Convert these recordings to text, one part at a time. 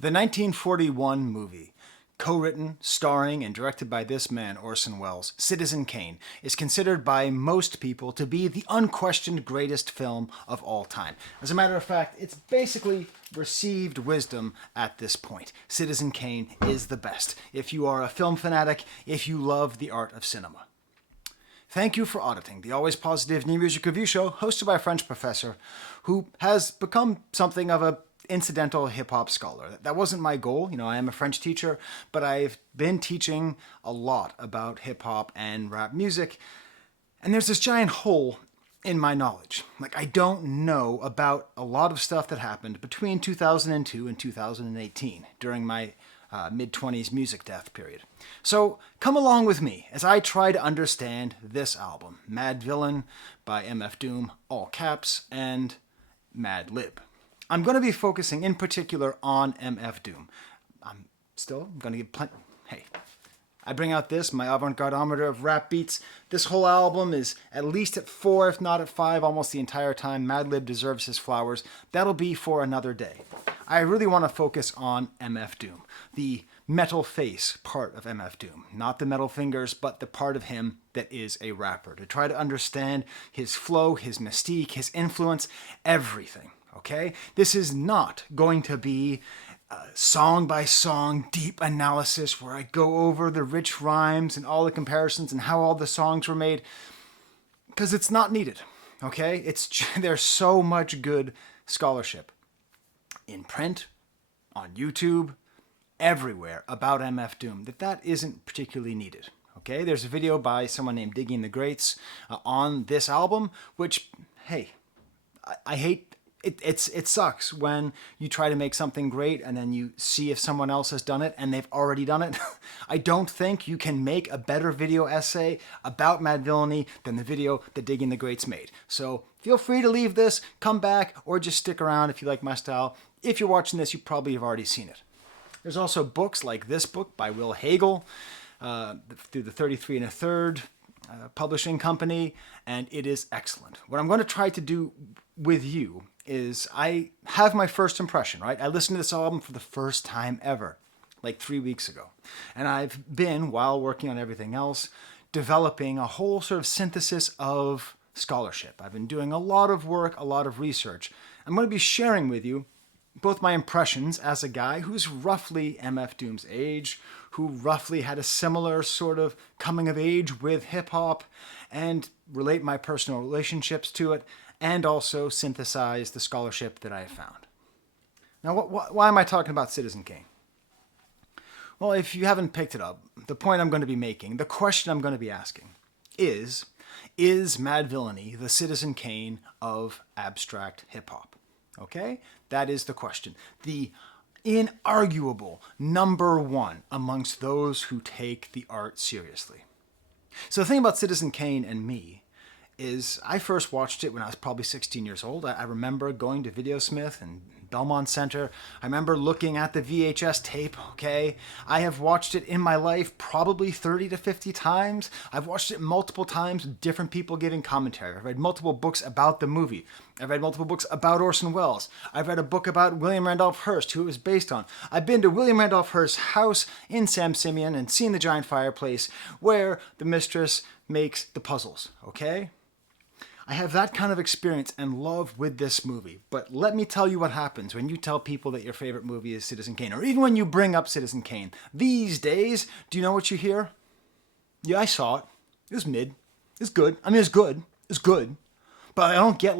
The 1941 movie, co-written, starring, and directed by this man, Orson Welles, Citizen Kane, is considered by most people to be the unquestioned greatest film of all time. As a matter of fact, it's basically received wisdom at this point. Citizen Kane is the best. If you are a film fanatic, if you love the art of cinema. Thank you for auditing the always positive new music review show hosted by a French professor who has become something of a incidental hip-hop scholar. That wasn't my goal. I am a French teacher, but I've been teaching a lot about hip-hop and rap music, and there's this giant hole in my knowledge. I don't know about a lot of stuff that happened between 2002 and 2018 during my mid-20s music death period. So come along with me as I try to understand this album, Madvillainy by MF Doom, all caps, and Mad Lib. I'm going to be focusing in particular on MF Doom. I'm going to give plenty... Hey, I bring out my avant-gardeometer of rap beats. This whole album is at least at 4, if not at 5, almost the entire time. Madlib deserves his flowers. That'll be for another day. I really want to focus on MF Doom, the metal face part of MF Doom. Not the metal fingers, but the part of him that is a rapper. To try to understand his flow, his mystique, his influence, everything. Okay? This is not going to be song by song deep analysis where I go over the rich rhymes and all the comparisons and how all the songs were made, because it's not needed. Okay? There's so much good scholarship in print, on YouTube, everywhere about MF Doom that isn't particularly needed. Okay? There's a video by someone named Digging the Greats on this album, which, hey, I hate. It sucks when you try to make something great and then you see if someone else has done it and they've already done it. I don't think you can make a better video essay about Madvillainy than the video that Digging the Greats made. So feel free to leave this, come back, or just stick around if you like my style. If you're watching this, you probably have already seen it. There's also books like this book by Will Hagel through the 33 and a Third publishing company, and it is excellent. What I'm going to try to do with you is I have my first impression, right? I listened to this album for the first time ever, like 3 weeks ago. And I've been, while working on everything else, developing a whole sort of synthesis of scholarship. I've been doing a lot of work, a lot of research. I'm going to be sharing with you both my impressions as a guy who's roughly MF Doom's age, who roughly had a similar sort of coming of age with hip-hop, and relate my personal relationships to it, and also synthesize the scholarship that I have found. Now, why am I talking about Citizen Kane? Well, if you haven't picked it up, the point I'm going to be making, the question I'm going to be asking is Madvillainy the Citizen Kane of abstract hip-hop? Okay? That is the question. The inarguable number one amongst those who take the art seriously. So the thing about Citizen Kane and me is I first watched it when I was probably 16 years old. I remember going to Videosmith and Belmont Center. I remember looking at the VHS tape, okay? I have watched it in my life probably 30 to 50 times. I've watched it multiple times with different people giving commentary. I've read multiple books about the movie. I've read multiple books about Orson Welles. I've read a book about William Randolph Hearst, who it was based on. I've been to William Randolph Hearst's house in Sam Simeon and seen the giant fireplace where the mistress makes the puzzles, okay? I have that kind of experience and love with this movie. But let me tell you what happens when you tell people that your favorite movie is Citizen Kane, or even when you bring up Citizen Kane. These days, do you know what you hear? Yeah, I saw it. It was mid. It's good. I mean, it's good. It's good. But I don't get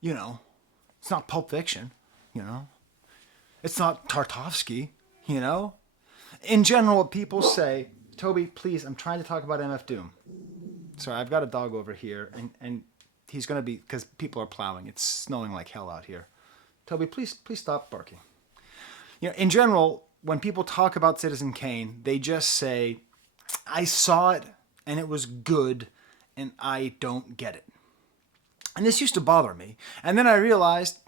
it's not Pulp Fiction, It's not Tarkovsky, In general, what people say, Toby, please, I'm trying to talk about MF Doom. Sorry, I've got a dog over here, and he's going to be, because people are plowing. It's snowing like hell out here. Toby, please stop barking. In general, when people talk about Citizen Kane, they just say, I saw it, and it was good, and I don't get it. And this used to bother me. And then I realized,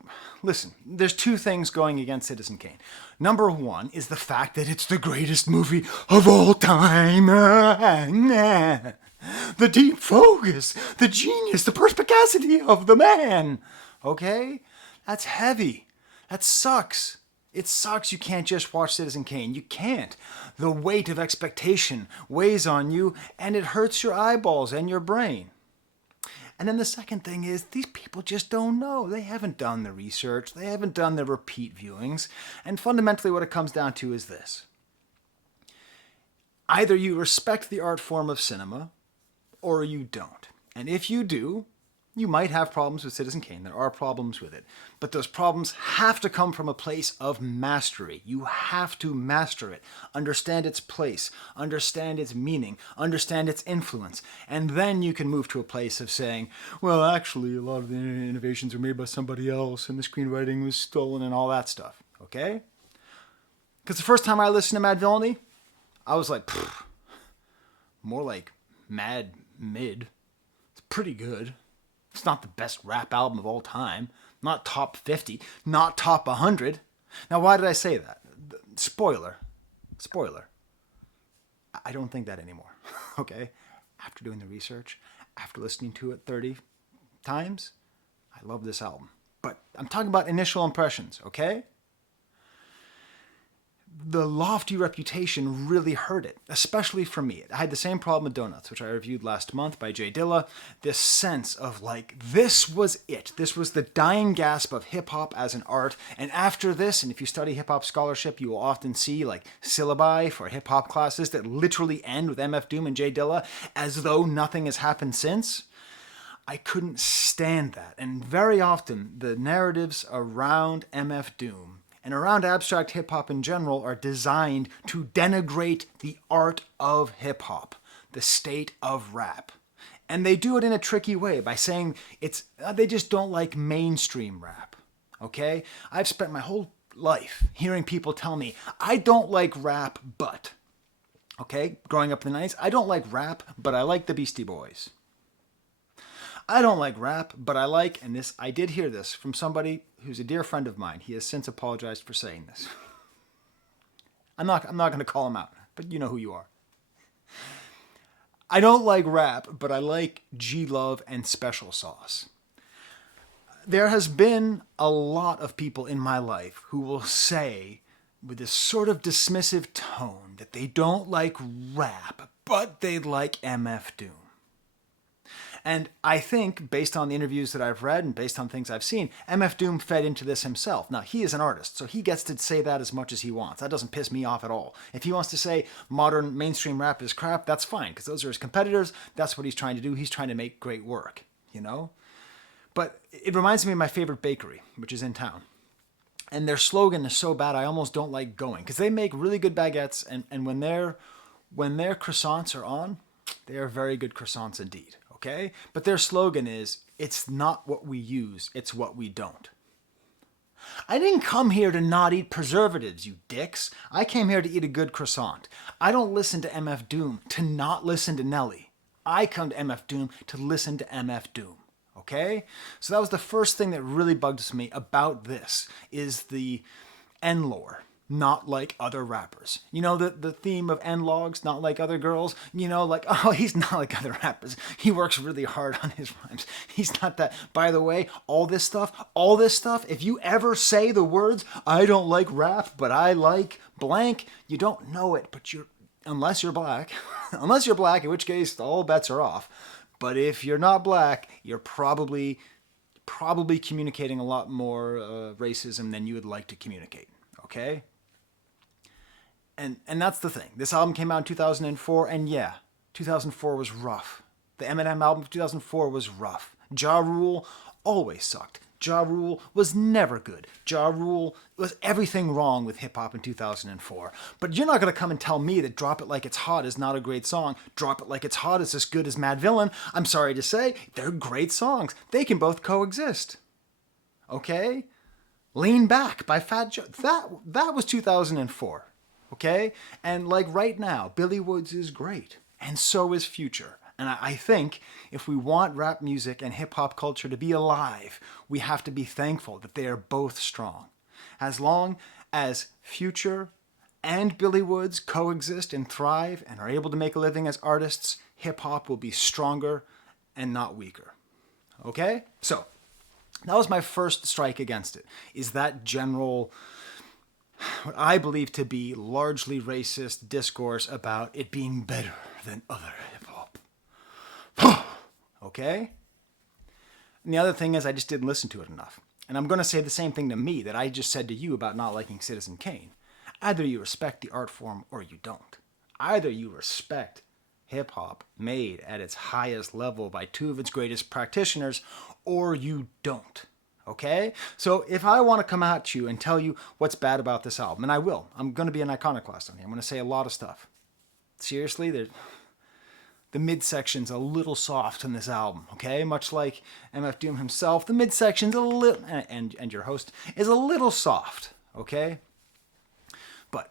listen, there's two things going against Citizen Kane. Number one is the fact that it's the greatest movie of all time. The deep focus, the genius, the perspicacity of the man. Okay? That's heavy. That sucks. It sucks you can't just watch Citizen Kane. You can't. The weight of expectation weighs on you and it hurts your eyeballs and your brain. And then the second thing is these people just don't know. They haven't done the research. They haven't done the repeat viewings. And fundamentally what it comes down to is this. Either you respect the art form of cinema or you don't. And if you do, you might have problems with Citizen Kane. There are problems with it. But those problems have to come from a place of mastery. You have to master it. Understand its place. Understand its meaning. Understand its influence. And then you can move to a place of saying, well, actually, a lot of the innovations were made by somebody else and the screenwriting was stolen and all that stuff. Okay? Because the first time I listened to Madvillainy, I was like, more like Mad Mid. It's pretty good. It's not the best rap album of all time. Not top 50. Not top 100. Now, why did I say that? Spoiler. I don't think that anymore. Okay? After doing the research, after listening to it 30 times, I love this album. But I'm talking about initial impressions, okay? The lofty reputation really hurt it, especially for me. I had the same problem with Donuts, which I reviewed last month by Jay Dilla. This sense of like, this was it. This was the dying gasp of hip-hop as an art. And after this, and if you study hip-hop scholarship, you will often see like syllabi for hip-hop classes that literally end with MF Doom and Jay Dilla as though nothing has happened since. I couldn't stand that. And very often, the narratives around MF Doom and around abstract hip-hop in general are designed to denigrate the art of hip-hop, the state of rap. And they do it in a tricky way by saying they just don't like mainstream rap, okay? I've spent my whole life hearing people tell me, I don't like rap, but, okay? Growing up in the 90s, I don't like rap, but I like the Beastie Boys. I don't like rap, but I like, and this I did hear this from somebody who's a dear friend of mine. He has since apologized for saying this. I'm not going to call him out, but you know who you are. I don't like rap, but I like G-Love and Special Sauce. There has been a lot of people in my life who will say with this sort of dismissive tone that they don't like rap, but they like MF Doom. And I think, based on the interviews that I've read and based on things I've seen, MF Doom fed into this himself. Now, he is an artist, so he gets to say that as much as he wants. That doesn't piss me off at all. If he wants to say modern mainstream rap is crap, that's fine, because those are his competitors. That's what he's trying to do. He's trying to make great work, you know? But it reminds me of my favorite bakery, which is in town. And their slogan is so bad I almost don't like going, because they make really good baguettes, and when their croissants are on, they are very good croissants indeed. Okay? But their slogan is, it's not what we use, it's what we don't. I didn't come here to not eat preservatives, you dicks. I came here to eat a good croissant. I don't listen to MF Doom to not listen to Nelly. I come to MF Doom to listen to MF Doom. Okay? So that was the first thing that really bugs me about this, is the N-lore. Not like other rappers. You know, the theme of N-Logs, not like other girls. You know, like, oh, he's not like other rappers. He works really hard on his rhymes. He's not that. By the way, all this stuff, if you ever say the words, I don't like rap, but I like blank, you don't know it, but unless you're black, in which case all bets are off. But if you're not black, you're probably communicating a lot more racism than you would like to communicate. Okay? And that's the thing. This album came out in 2004, and yeah, 2004 was rough. The Eminem album of 2004 was rough. Ja Rule always sucked. Ja Rule was never good. Ja Rule was everything wrong with hip-hop in 2004. But you're not going to come and tell me that Drop It Like It's Hot is not a great song. Drop It Like It's Hot is as good as Madvillainy. I'm sorry to say, they're great songs. They can both coexist. Okay? Lean Back by Fat Joe. That was 2004. Okay? And like right now, Billy Woods is great. And so is Future. And I think if we want rap music and hip-hop culture to be alive, we have to be thankful that they are both strong. As long as Future and Billy Woods coexist and thrive and are able to make a living as artists, hip-hop will be stronger and not weaker. Okay? So, that was my first strike against it, is that general what I believe to be largely racist discourse about it being better than other hip-hop. Okay? And the other thing is I just didn't listen to it enough. And I'm going to say the same thing to me that I just said to you about not liking Citizen Kane. Either you respect the art form or you don't. Either you respect hip-hop made at its highest level by two of its greatest practitioners, or you don't. Okay? So if I want to come at you and tell you what's bad about this album, and I will, I'm going to be an iconoclast on here. I'm going to say a lot of stuff. Seriously, the midsection's a little soft in this album, okay? Much like MF Doom himself, the midsection's a little, and your host, is a little soft, okay? But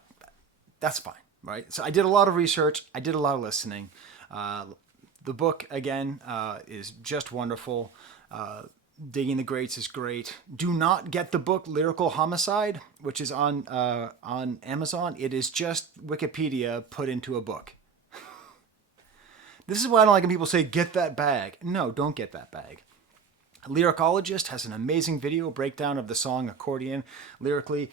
that's fine, right? So I did a lot of research. I did a lot of listening. The book, again, is just wonderful. Digging the Greats is great. Do not get the book Lyrical Homicide, which is on Amazon. It is just Wikipedia put into a book. This is why I don't like when people say, get that bag. No, don't get that bag. Lyricologist has an amazing video breakdown of the song Accordion lyrically.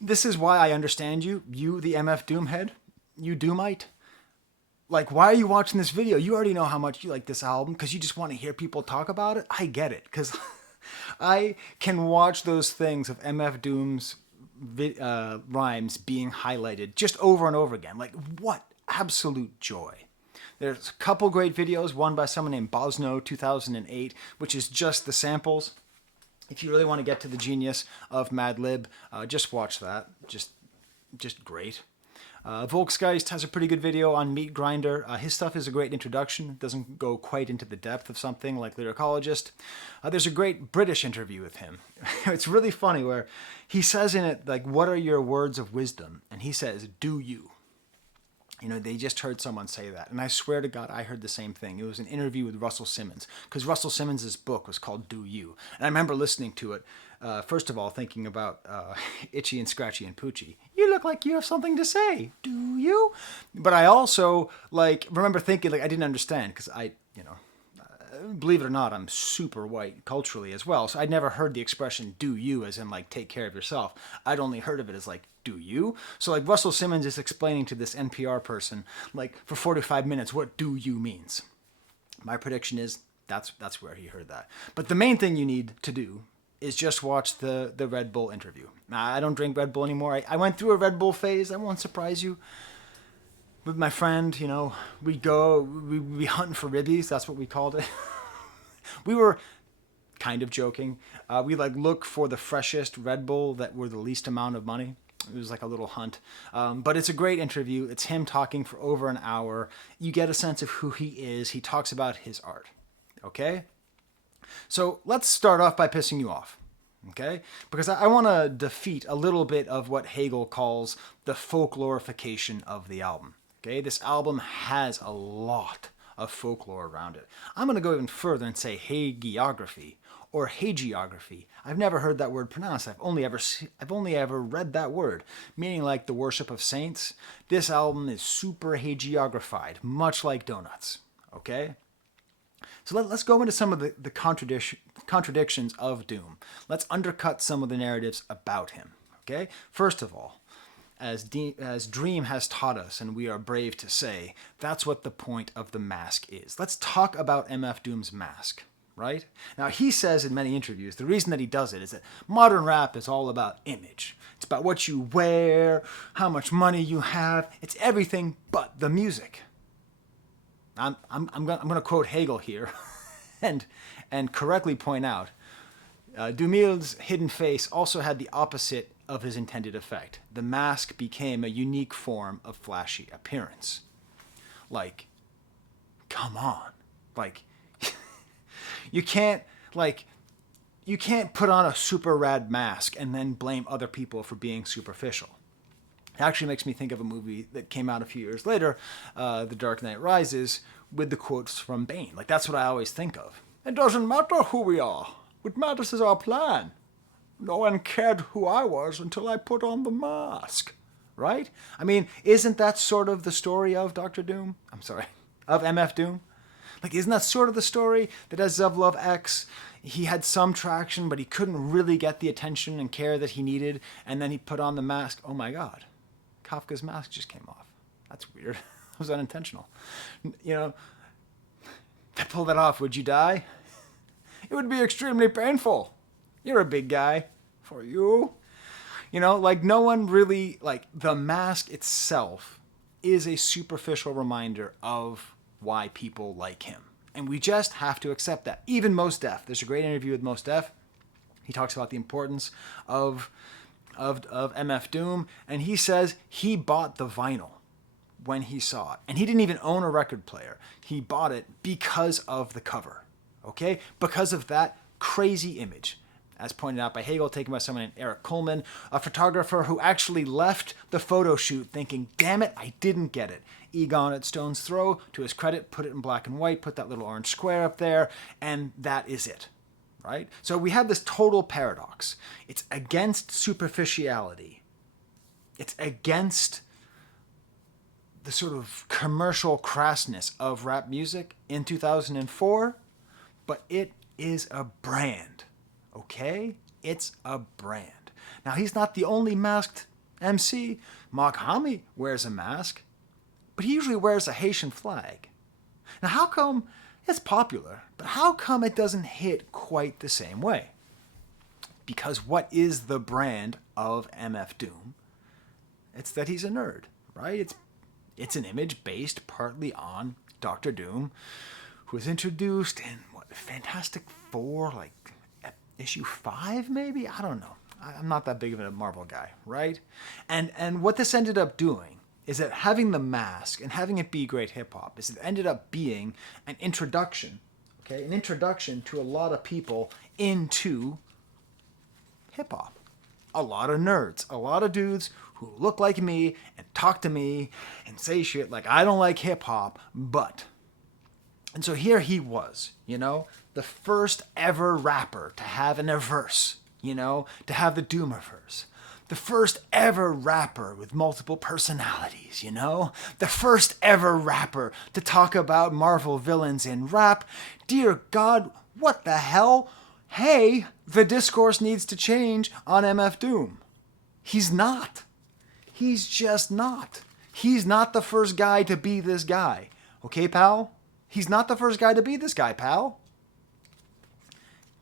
This is why I understand you, the MF Doom head, you Doomite. Like, why are you watching this video? You already know how much you like this album because you just want to hear people talk about it. I get it, because I can watch those things of MF Doom's rhymes being highlighted just over and over again. Like, what absolute joy. There's a couple great videos, one by someone named Bosno 2008, which is just the samples. If you really want to get to the genius of Madlib, just watch that. Just great. Volksgeist has a pretty good video on Meat Grinder. His stuff is a great introduction. It doesn't go quite into the depth of something like Lyricologist. There's a great British interview with him. It's really funny where he says in it, like, what are your words of wisdom? And he says, do you. You know, they just heard someone say that. And I swear to God, I heard the same thing. It was an interview with Russell Simmons, because Russell Simmons' book was called Do You. And I remember listening to it, first of all, thinking about Itchy and Scratchy and Poochie. You look like you have something to say. Do you? But I also, remember thinking, I didn't understand, because believe it or not, I'm super white culturally as well. So I'd never heard the expression do you as in take care of yourself. I'd only heard of it as do you? So Russell Simmons is explaining to this NPR person for 45 minutes what do you means. My prediction is that's where he heard that. But the main thing you need to do is just watch the Red Bull interview. Now, I don't drink Red Bull anymore. I went through a Red Bull phase. That won't surprise you. With my friend, we'd be hunting for ribbies. That's what we called it. We were kind of joking. We look for the freshest Red Bull that were the least amount of money. It was a little hunt. But it's a great interview. It's him talking for over an hour. You get a sense of who he is. He talks about his art. Okay? So let's start off by pissing you off. Okay? Because I want to defeat a little bit of what Hegel calls the folklorification of the album. Okay? This album has a lot of folklore around it. I'm going to go even further and say hagiography or hagiography. I've never heard that word pronounced. I've only ever read that word, meaning the worship of saints. This album is super hagiographied, much like donuts. Okay? So let's go into some of the contradictions of Doom. Let's undercut some of the narratives about him. Okay? First of all, as Dream has taught us, and we are brave to say, that's what the point of the mask is. Let's talk about MF Doom's mask, right? Now, he says in many interviews, the reason that he does it is that modern rap is all about image. It's about what you wear, how much money you have. It's everything but the music. I'm going to quote Hegel here and correctly point out, Dumille's hidden face also had the opposite of his intended effect. The mask became a unique form of flashy appearance. Come on. You can't put on a super rad mask and then blame other people for being superficial. It actually makes me think of a movie that came out a few years later, The Dark Knight Rises, with the quotes from Bane. That's what I always think of. It doesn't matter who we are. What matters is our plan. No one cared who I was until I put on the mask. Right? I mean, isn't that sort of the story of Dr. Doom? I'm sorry, of MF Doom? Isn't that sort of the story that as Zevlov X he had some traction, but he couldn't really get the attention and care that he needed. And then he put on the mask. Oh my God, Kafka's mask just came off. That's weird. It was unintentional. You know, to pull that off, would you die? It would be extremely painful. You're a big guy. For you. You know, like no one really, like the mask itself is a superficial reminder of why people like him. And we just have to accept that. Even Mos Def. There's a great interview with Mos Def. He talks about the importance of MF Doom. And he says he bought the vinyl when he saw it. And he didn't even own a record player. He bought it because of the cover. Okay? Because of that crazy image. As pointed out by Hagel, taken by someone named Eric Coleman, a photographer who actually left the photo shoot thinking, damn it, I didn't get it. Egon at Stone's Throw, to his credit, put it in black and white, put that little orange square up there, and that is it, right? So we have this total paradox. It's against superficiality. It's against the sort of commercial crassness of rap music in 2004, but it is a brand. Okay? It's a brand. Now, he's not the only masked MC. Mark Hamill wears a mask, but he usually wears a Haitian flag. Now, how come it's popular, but how come it doesn't hit quite the same way? Because what is the brand of MF Doom? It's that he's a nerd, right? It's an image based partly on Dr. Doom, who was introduced in, Fantastic Four, like issue 5 maybe? I don't know. I'm not that big of a Marvel guy, right? And what this ended up doing is that having the mask and having it be great hip-hop is it ended up being an introduction, okay? An introduction to a lot of people into hip-hop. A lot of nerds, a lot of dudes who look like me and talk to me and say shit like, I don't like hip-hop, but... And so here he was, the first ever rapper to have an verse, to have the Doomiverse. The first ever rapper with multiple personalities, The first ever rapper to talk about Marvel villains in rap. Dear God, what the hell? Hey, the discourse needs to change on MF Doom. He's not. He's just not. He's not the first guy to be this guy. Okay, pal? He's not the first guy to be this guy, pal.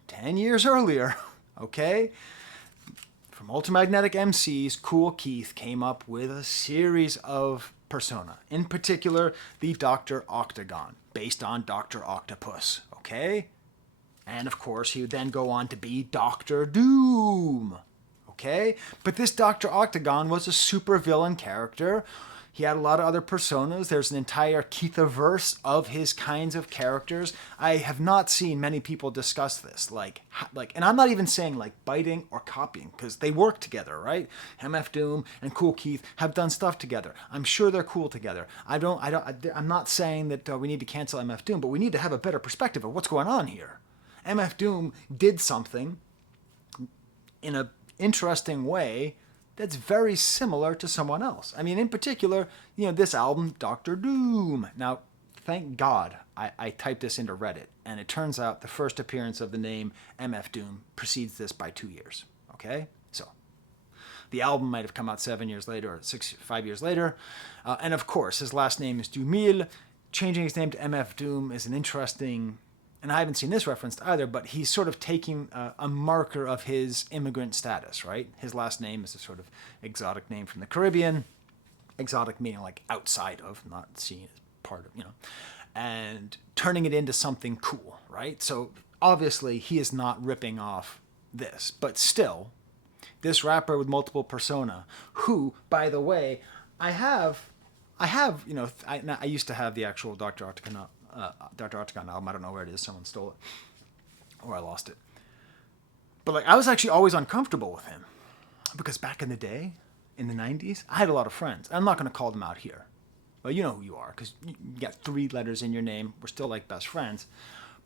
10 years earlier, okay? From Ultramagnetic MCs, Kool Keith came up with a series of persona. In particular, the Dr. Octagon, based on Dr. Octopus, okay? And of course, he would then go on to be Dr. Doom, okay? But this Dr. Octagon was a supervillain character. He had a lot of other personas. There's an entire Keithaverse of his kinds of characters. I have not seen many people discuss this, like, and I'm not even saying like biting or copying, because they work together, right? MF Doom and Kool Keith have done stuff together. I'm sure they're cool together. I'm not saying that we need to cancel MF Doom, but we need to have a better perspective of what's going on here. MF Doom did something in an interesting way that's very similar to someone else. I mean, in particular, this album, Dr. Doom. Now, thank God I typed this into Reddit, and it turns out the first appearance of the name MF Doom precedes this by 2 years. Okay? So, the album might have come out 7 years later or 5 years later. And of course, his last name is Dumil. Changing his name to MF Doom is an interesting... And I haven't seen this referenced either, but he's sort of taking a marker of his immigrant status, right? His last name is a sort of exotic name from the Caribbean. Exotic meaning like outside of, not seen as part of, and turning it into something cool, right? So obviously he is not ripping off this, but still, this rapper with multiple persona, who, by the way, I used to have the actual Dr. Octagon album. I don't know where it is. Someone stole it. Or I lost it. But I was actually always uncomfortable with him. Because back in the day, in the 90s, I had a lot of friends. I'm not going to call them out here. Well, you know who you are, because you got 3 letters in your name. We're still like best friends.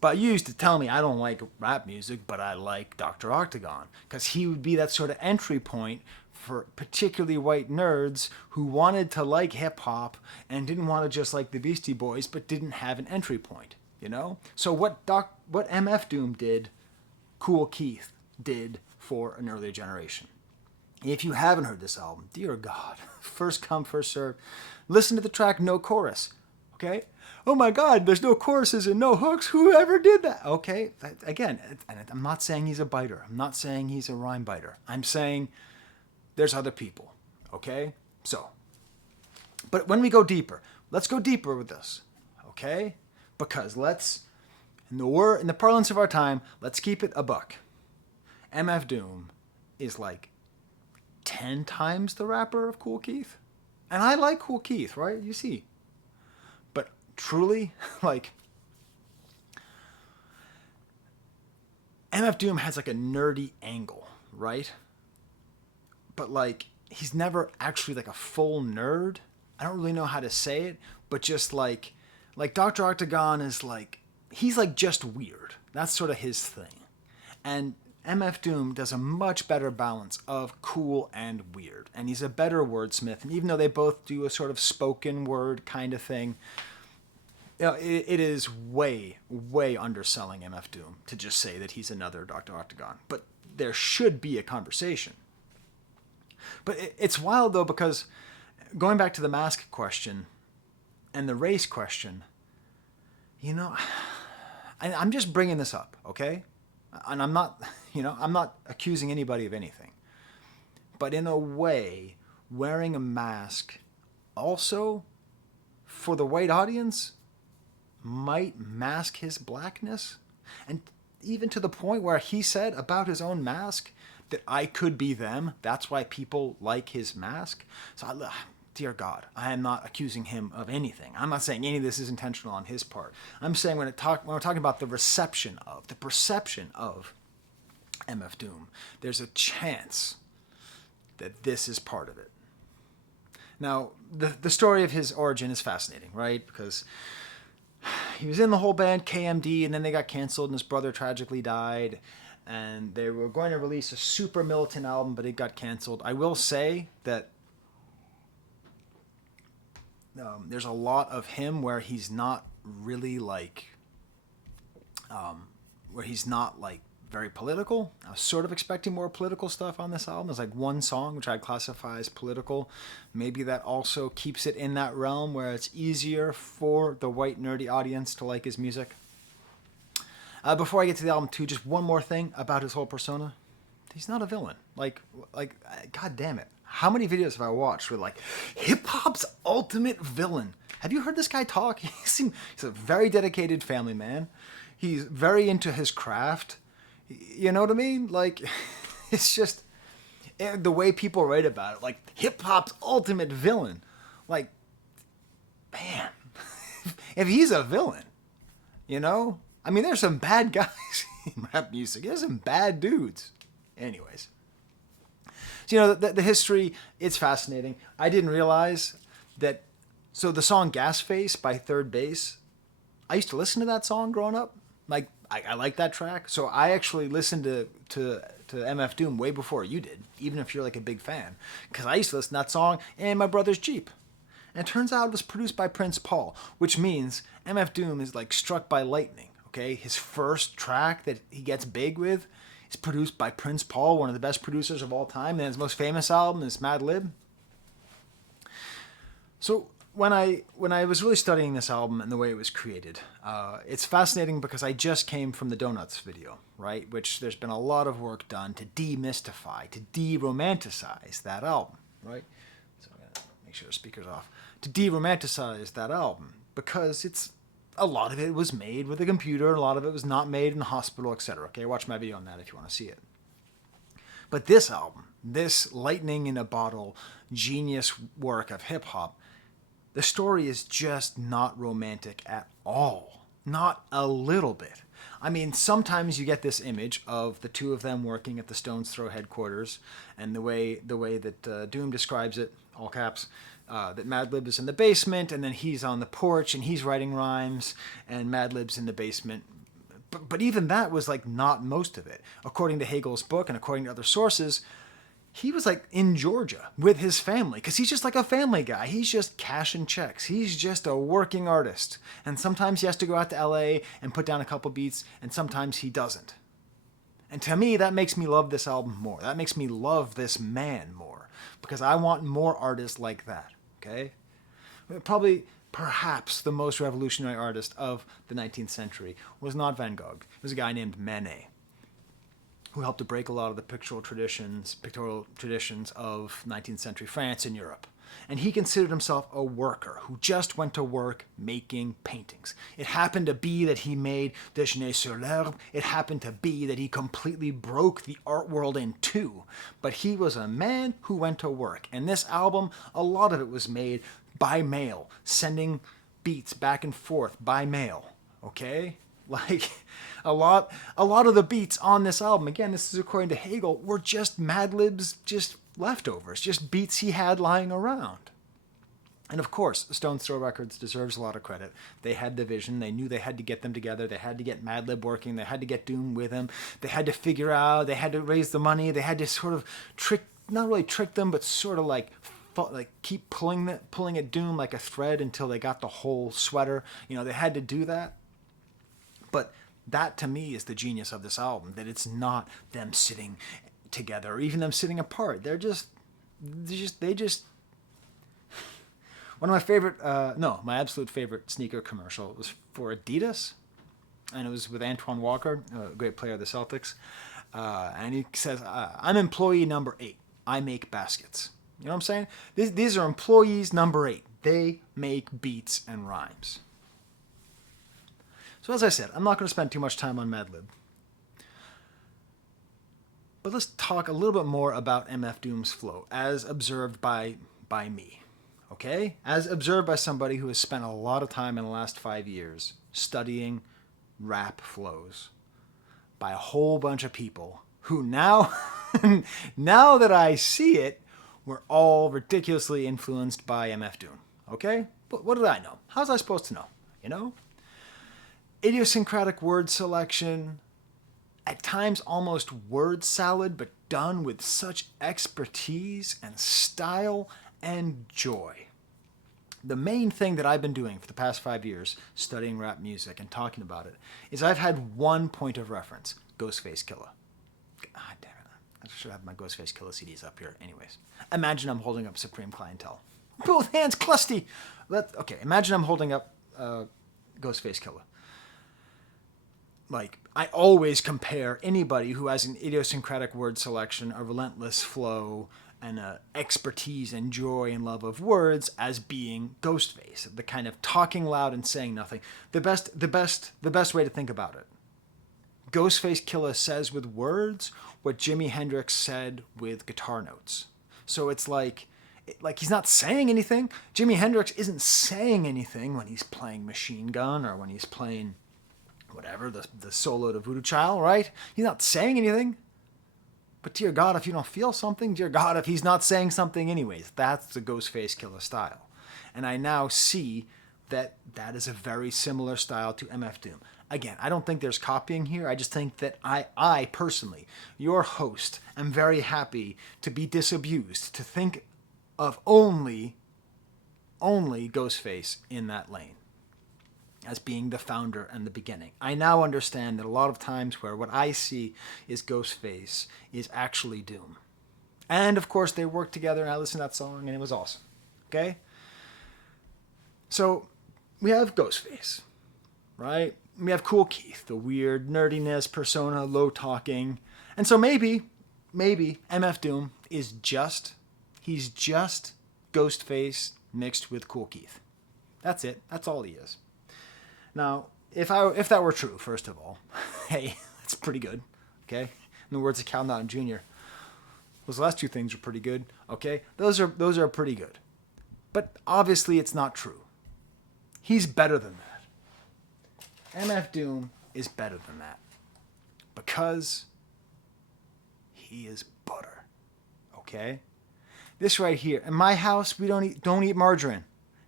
But you used to tell me I don't like rap music, but I like Dr. Octagon. Because he would be that sort of entry point for particularly white nerds who wanted to like hip-hop and didn't want to just like the Beastie Boys, but didn't have an entry point, So what MF Doom did Kool Keith did for an earlier generation. If you haven't heard this album, dear God, first come, first serve. Listen to the track No Chorus, okay? Oh my God, there's no choruses and no hooks. Whoever did that? Okay, again, I'm not saying he's a biter. I'm not saying he's a rhyme biter. I'm saying there's other people, okay? So, but when we go deeper, let's go deeper with this, okay? Because in the parlance of our time, let's keep it a buck. MF Doom is like 10 times the rapper of Kool Keith. And I like Kool Keith, right? You see. But truly, like, MF Doom has like a nerdy angle, right? But like, he's never actually like a full nerd. I don't really know how to say it, but just like Dr. Octagon is like, he's like just weird. That's sort of his thing. And MF Doom does a much better balance of cool and weird. And he's a better wordsmith. And even though they both do a sort of spoken word kind of thing, you know, it is way, way underselling MF Doom to just say that he's another Dr. Octagon. But there should be a conversation. But it's wild, though, because going back to the mask question and the race question, you know, I'm just bringing this up, okay? And I'm not accusing anybody of anything. But in a way, wearing a mask also, for the white audience, might mask his blackness. And even to the point where he said about his own mask that I could be them. That's why people like his mask. So, dear God, I am not accusing him of anything. I'm not saying any of this is intentional on his part. I'm saying when we're talking about the perception of MF Doom, there's a chance that this is part of it. Now, the story of his origin is fascinating, right? Because he was in the whole band KMD, and then they got canceled, and his brother tragically died, and they were going to release a super militant album, but it got canceled. I will say that there's a lot of him where he's not really like, very political. I was sort of expecting more political stuff on this album. There's like one song which I'd classify as political. Maybe that also keeps it in that realm where it's easier for the white nerdy audience to like his music. Before I get to the album too, just one more thing about his whole persona. He's not a villain. Like, God damn it. How many videos have I watched with like hip-hop's ultimate villain? Have you heard this guy talk? He's a very dedicated family man. He's very into his craft. You know what I mean? Like, it's just the way people write about it. Like, hip-hop's ultimate villain. Like, man, if he's a villain, you know? I mean, there's some bad guys in rap music. There's some bad dudes. Anyways. So, you know, the history, it's fascinating. I didn't realize that. So the song Gas Face by Third Base, I used to listen to that song growing up. Like, I like that track. So I actually listened to MF Doom way before you did, even if you're like a big fan. Because I used to listen to that song in my brother's Jeep. And it turns out it was produced by Prince Paul, which means MF Doom is like struck by lightning. Okay, his first track that he gets big with is produced by Prince Paul, one of the best producers of all time. And his most famous album is Madlib. So when I was really studying this album and the way it was created, it's fascinating because I just came from the Donuts video, right? Which there's been a lot of work done to demystify, to de-romanticize that album, right? So I'm gonna make sure the speaker's off. To de-romanticize that album because a lot of it was made with a computer, a lot of it was not made in a hospital, etc. Okay, watch my video on that if you want to see it. But this album, this lightning in a bottle genius work of hip hop, the story is just not romantic at all. Not a little bit. I mean, sometimes you get this image of the two of them working at the Stones Throw headquarters, and the way that Doom describes it, all caps, that Madlib is in the basement, and then he's on the porch, and he's writing rhymes, and Madlib's in the basement. But even that was like not most of it. According to Hagel's book and according to other sources, he was like in Georgia with his family because he's just like a family guy. He's just cashing checks. He's just a working artist. And sometimes he has to go out to LA and put down a couple beats, and sometimes he doesn't. And to me, that makes me love this album more. That makes me love this man more. Because I want more artists like that, okay? Probably, perhaps, the most revolutionary artist of the 19th century was not Van Gogh. It was a guy named Manet, who helped to break a lot of the pictorial traditions of 19th century France and Europe. And he considered himself a worker who just went to work making paintings. It happened to be that he made Déjeuner sur l'herbe. It happened to be that he completely broke the art world in two. But he was a man who went to work. And this album, a lot of it was made by mail, sending beats back and forth by mail. Okay? Like, a lot of the beats on this album, again, this is according to Hegel, were just Mad Lib's just leftovers, just beats he had lying around. And of course, Stone Throw Records deserves a lot of credit. They had the vision. They knew they had to get them together. They had to get Madlib working. They had to get Doom with him. They had to figure out, they had to raise the money. They had to sort of not really trick them, but sort of like keep pulling at Doom like a thread until they got the whole sweater. You know, they had to do that. But that, to me, is the genius of this album, that it's not them sitting together or even them sitting apart. They just one of my favorite, my absolute favorite sneaker commercial was for Adidas, and it was with Antoine Walker, a great player of the Celtics, and he says, I'm employee number 8. I make baskets. You know what I'm saying? These are employees number 8. They make beats and rhymes. So as I said, I'm not going to spend too much time on Madlib. But let's talk a little bit more about MF Doom's flow, as observed by me, okay? As observed by somebody who has spent a lot of time in the last 5 years studying rap flows by a whole bunch of people who now, now that I see it, were all ridiculously influenced by MF Doom, okay? But what did I know? How was I supposed to know, you know? Idiosyncratic word selection, at times almost word salad, but done with such expertise and style and joy. The main thing that I've been doing for the past 5 years, studying rap music and talking about it, is I've had one point of reference, Ghostface Killah. God damn it. I should have my Ghostface Killah CDs up here. Anyways, imagine I'm holding up Supreme Clientele. Both hands clusty. Okay, imagine I'm holding up Ghostface Killah. Like, I always compare anybody who has an idiosyncratic word selection, a relentless flow, and a expertise and joy and love of words as being Ghostface, the kind of talking loud and saying nothing. The best way to think about it. Ghostface Killah says with words what Jimi Hendrix said with guitar notes. So it's like he's not saying anything. Jimi Hendrix isn't saying anything when he's playing Machine Gun or when he's playing whatever, the solo to Voodoo Child, right? He's not saying anything. But dear God, if you don't feel something, dear God, if he's not saying something anyways, that's the Ghostface Killah style. And I now see that is a very similar style to MF Doom. Again, I don't think there's copying here. I just think that I personally, your host, am very happy to be disabused, to think of only Ghostface in that lane as being the founder and the beginning. I now understand that a lot of times where what I see is Ghostface is actually Doom. And of course they worked together and I listened to that song and it was awesome. Okay? So we have Ghostface, right? We have Kool Keith, the weird nerdiness, persona, low talking. And so maybe MF Doom is just Ghostface mixed with Kool Keith. That's it. That's all he is. Now, if that were true, first of all, hey, that's pretty good, okay? In the words of Cal Naughton Jr., those last two things are pretty good, okay? Those are pretty good. But obviously it's not true. He's better than that. MF Doom is better than that. Because he is butter, okay? This right here, in my house, we don't eat margarine.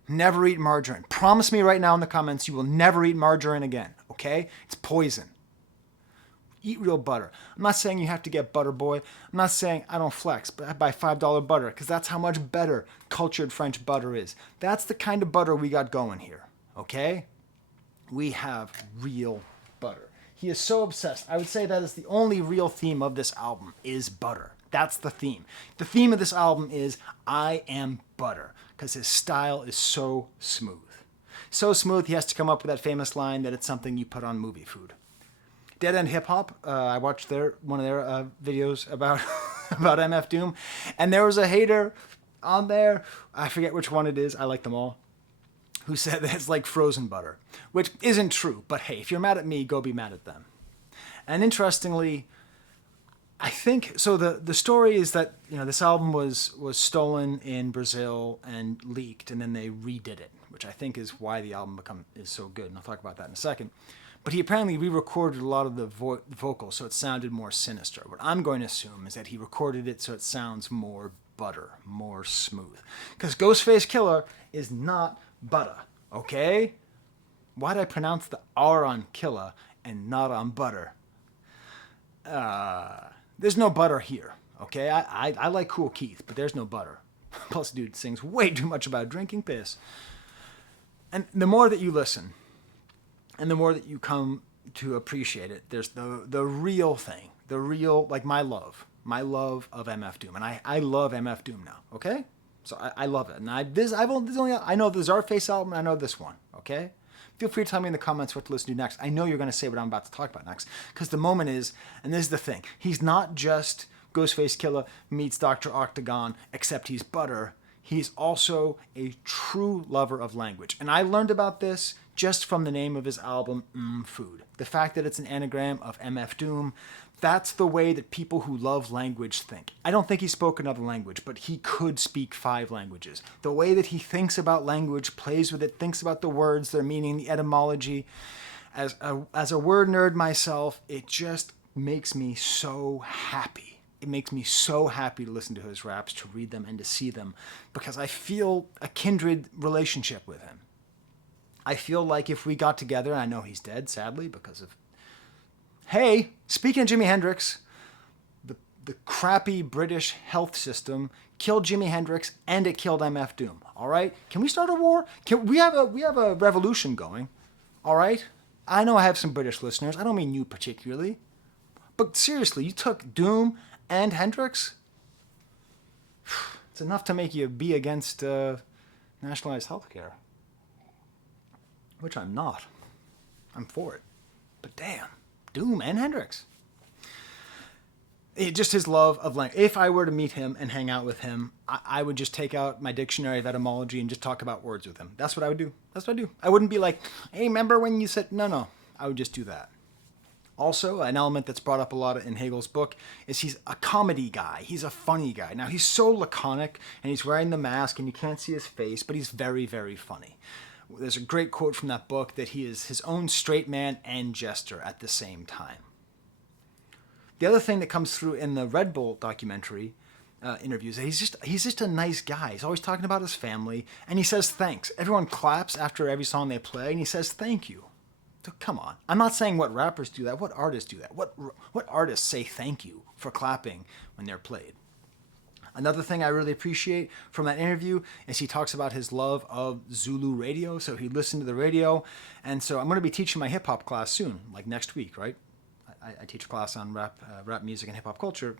Never eat margarine. Promise me right now in the comments you will never eat margarine again, okay? It's poison. Eat real butter. I'm not saying you have to get Butter Boy. I'm not saying I don't flex, but I buy $5 butter because that's how much better cultured French butter is. That's the kind of butter we got going here, okay? We have real butter. He is so obsessed. I would say that is the only real theme of this album is butter. That's the theme. The theme of this album is I am butter because his style is so smooth. So smooth he has to come up with that famous line that it's something you put on movie food. Dead End Hip Hop, I watched one of their videos about about MF Doom, and there was a hater on there, I forget which one it is, I like them all, who said that it's like frozen butter, which isn't true, but hey, if you're mad at me, go be mad at them. And interestingly, I think, so the story is that, this album was stolen in Brazil and leaked, and then they redid it, which I think is why the album is so good, and I'll talk about that in a second. But he apparently re-recorded a lot of the vocals, so it sounded more sinister. What I'm going to assume is that he recorded it so it sounds more butter, more smooth. Because Ghostface Killer is not butter, okay? Why'd I pronounce the R on killer and not on butter? There's no butter here, okay? I like Cool Keith, but there's no butter. Plus, dude sings way too much about drinking piss. And the more that you listen, and the more that you come to appreciate it, there's the real thing, the real, like my love of MF Doom. And I love MF Doom now, okay? So I love it. And I know the Czarface album, and I know this one, okay? Feel free to tell me in the comments what to listen to next. I know you're going to say what I'm about to talk about next, because the moment is, and this is the thing, he's not just Ghostface Killer meets Dr. Octagon, except he's butter. He's also a true lover of language. And I learned about this just from the name of his album, Food. The fact that it's an anagram of MF Doom, that's the way that people who love language think. I don't think he spoke another language, but he could speak 5 languages. The way that he thinks about language, plays with it, thinks about the words, their meaning, the etymology. As a word nerd myself, it just makes me so happy. It makes me so happy to listen to his raps, to read them, and to see them, because I feel a kindred relationship with him. I feel like if we got together, and I know he's dead, sadly, because of... Hey, speaking of Jimi Hendrix, the crappy British health system killed Jimi Hendrix, and it killed MF Doom, all right? Can we start a war? We have a revolution going, all right? I know I have some British listeners. I don't mean you particularly. But seriously, you took Doom and Hendrix? It's enough to make you be against nationalized healthcare. Which I'm not. I'm for it. But damn, Doom and Hendrix. Just his love of language. If I were to meet him and hang out with him, I would just take out my dictionary of etymology and just talk about words with him. That's what I would do. That's what I do. I wouldn't be like, hey, remember when you said... No. I would just do that. Also, an element that's brought up a lot in Hegel's book is he's a comedy guy. He's a funny guy. Now, he's so laconic, and he's wearing the mask, and you can't see his face, but he's very, very funny. There's a great quote from that book that he is his own straight man and jester at the same time. The other thing that comes through in the Red Bull documentary interviews, he's just a nice guy. He's always talking about his family, and he says thanks. Everyone claps after every song they play, and he says thank you. So come on. I'm not saying what rappers do that. What artists do that? What artists say thank you for clapping when they're played? Another thing I really appreciate from that interview is he talks about his love of Zulu radio. So he listened to the radio. And so I'm going to be teaching my hip-hop class soon, like next week, right? I teach a class on rap music and hip-hop culture.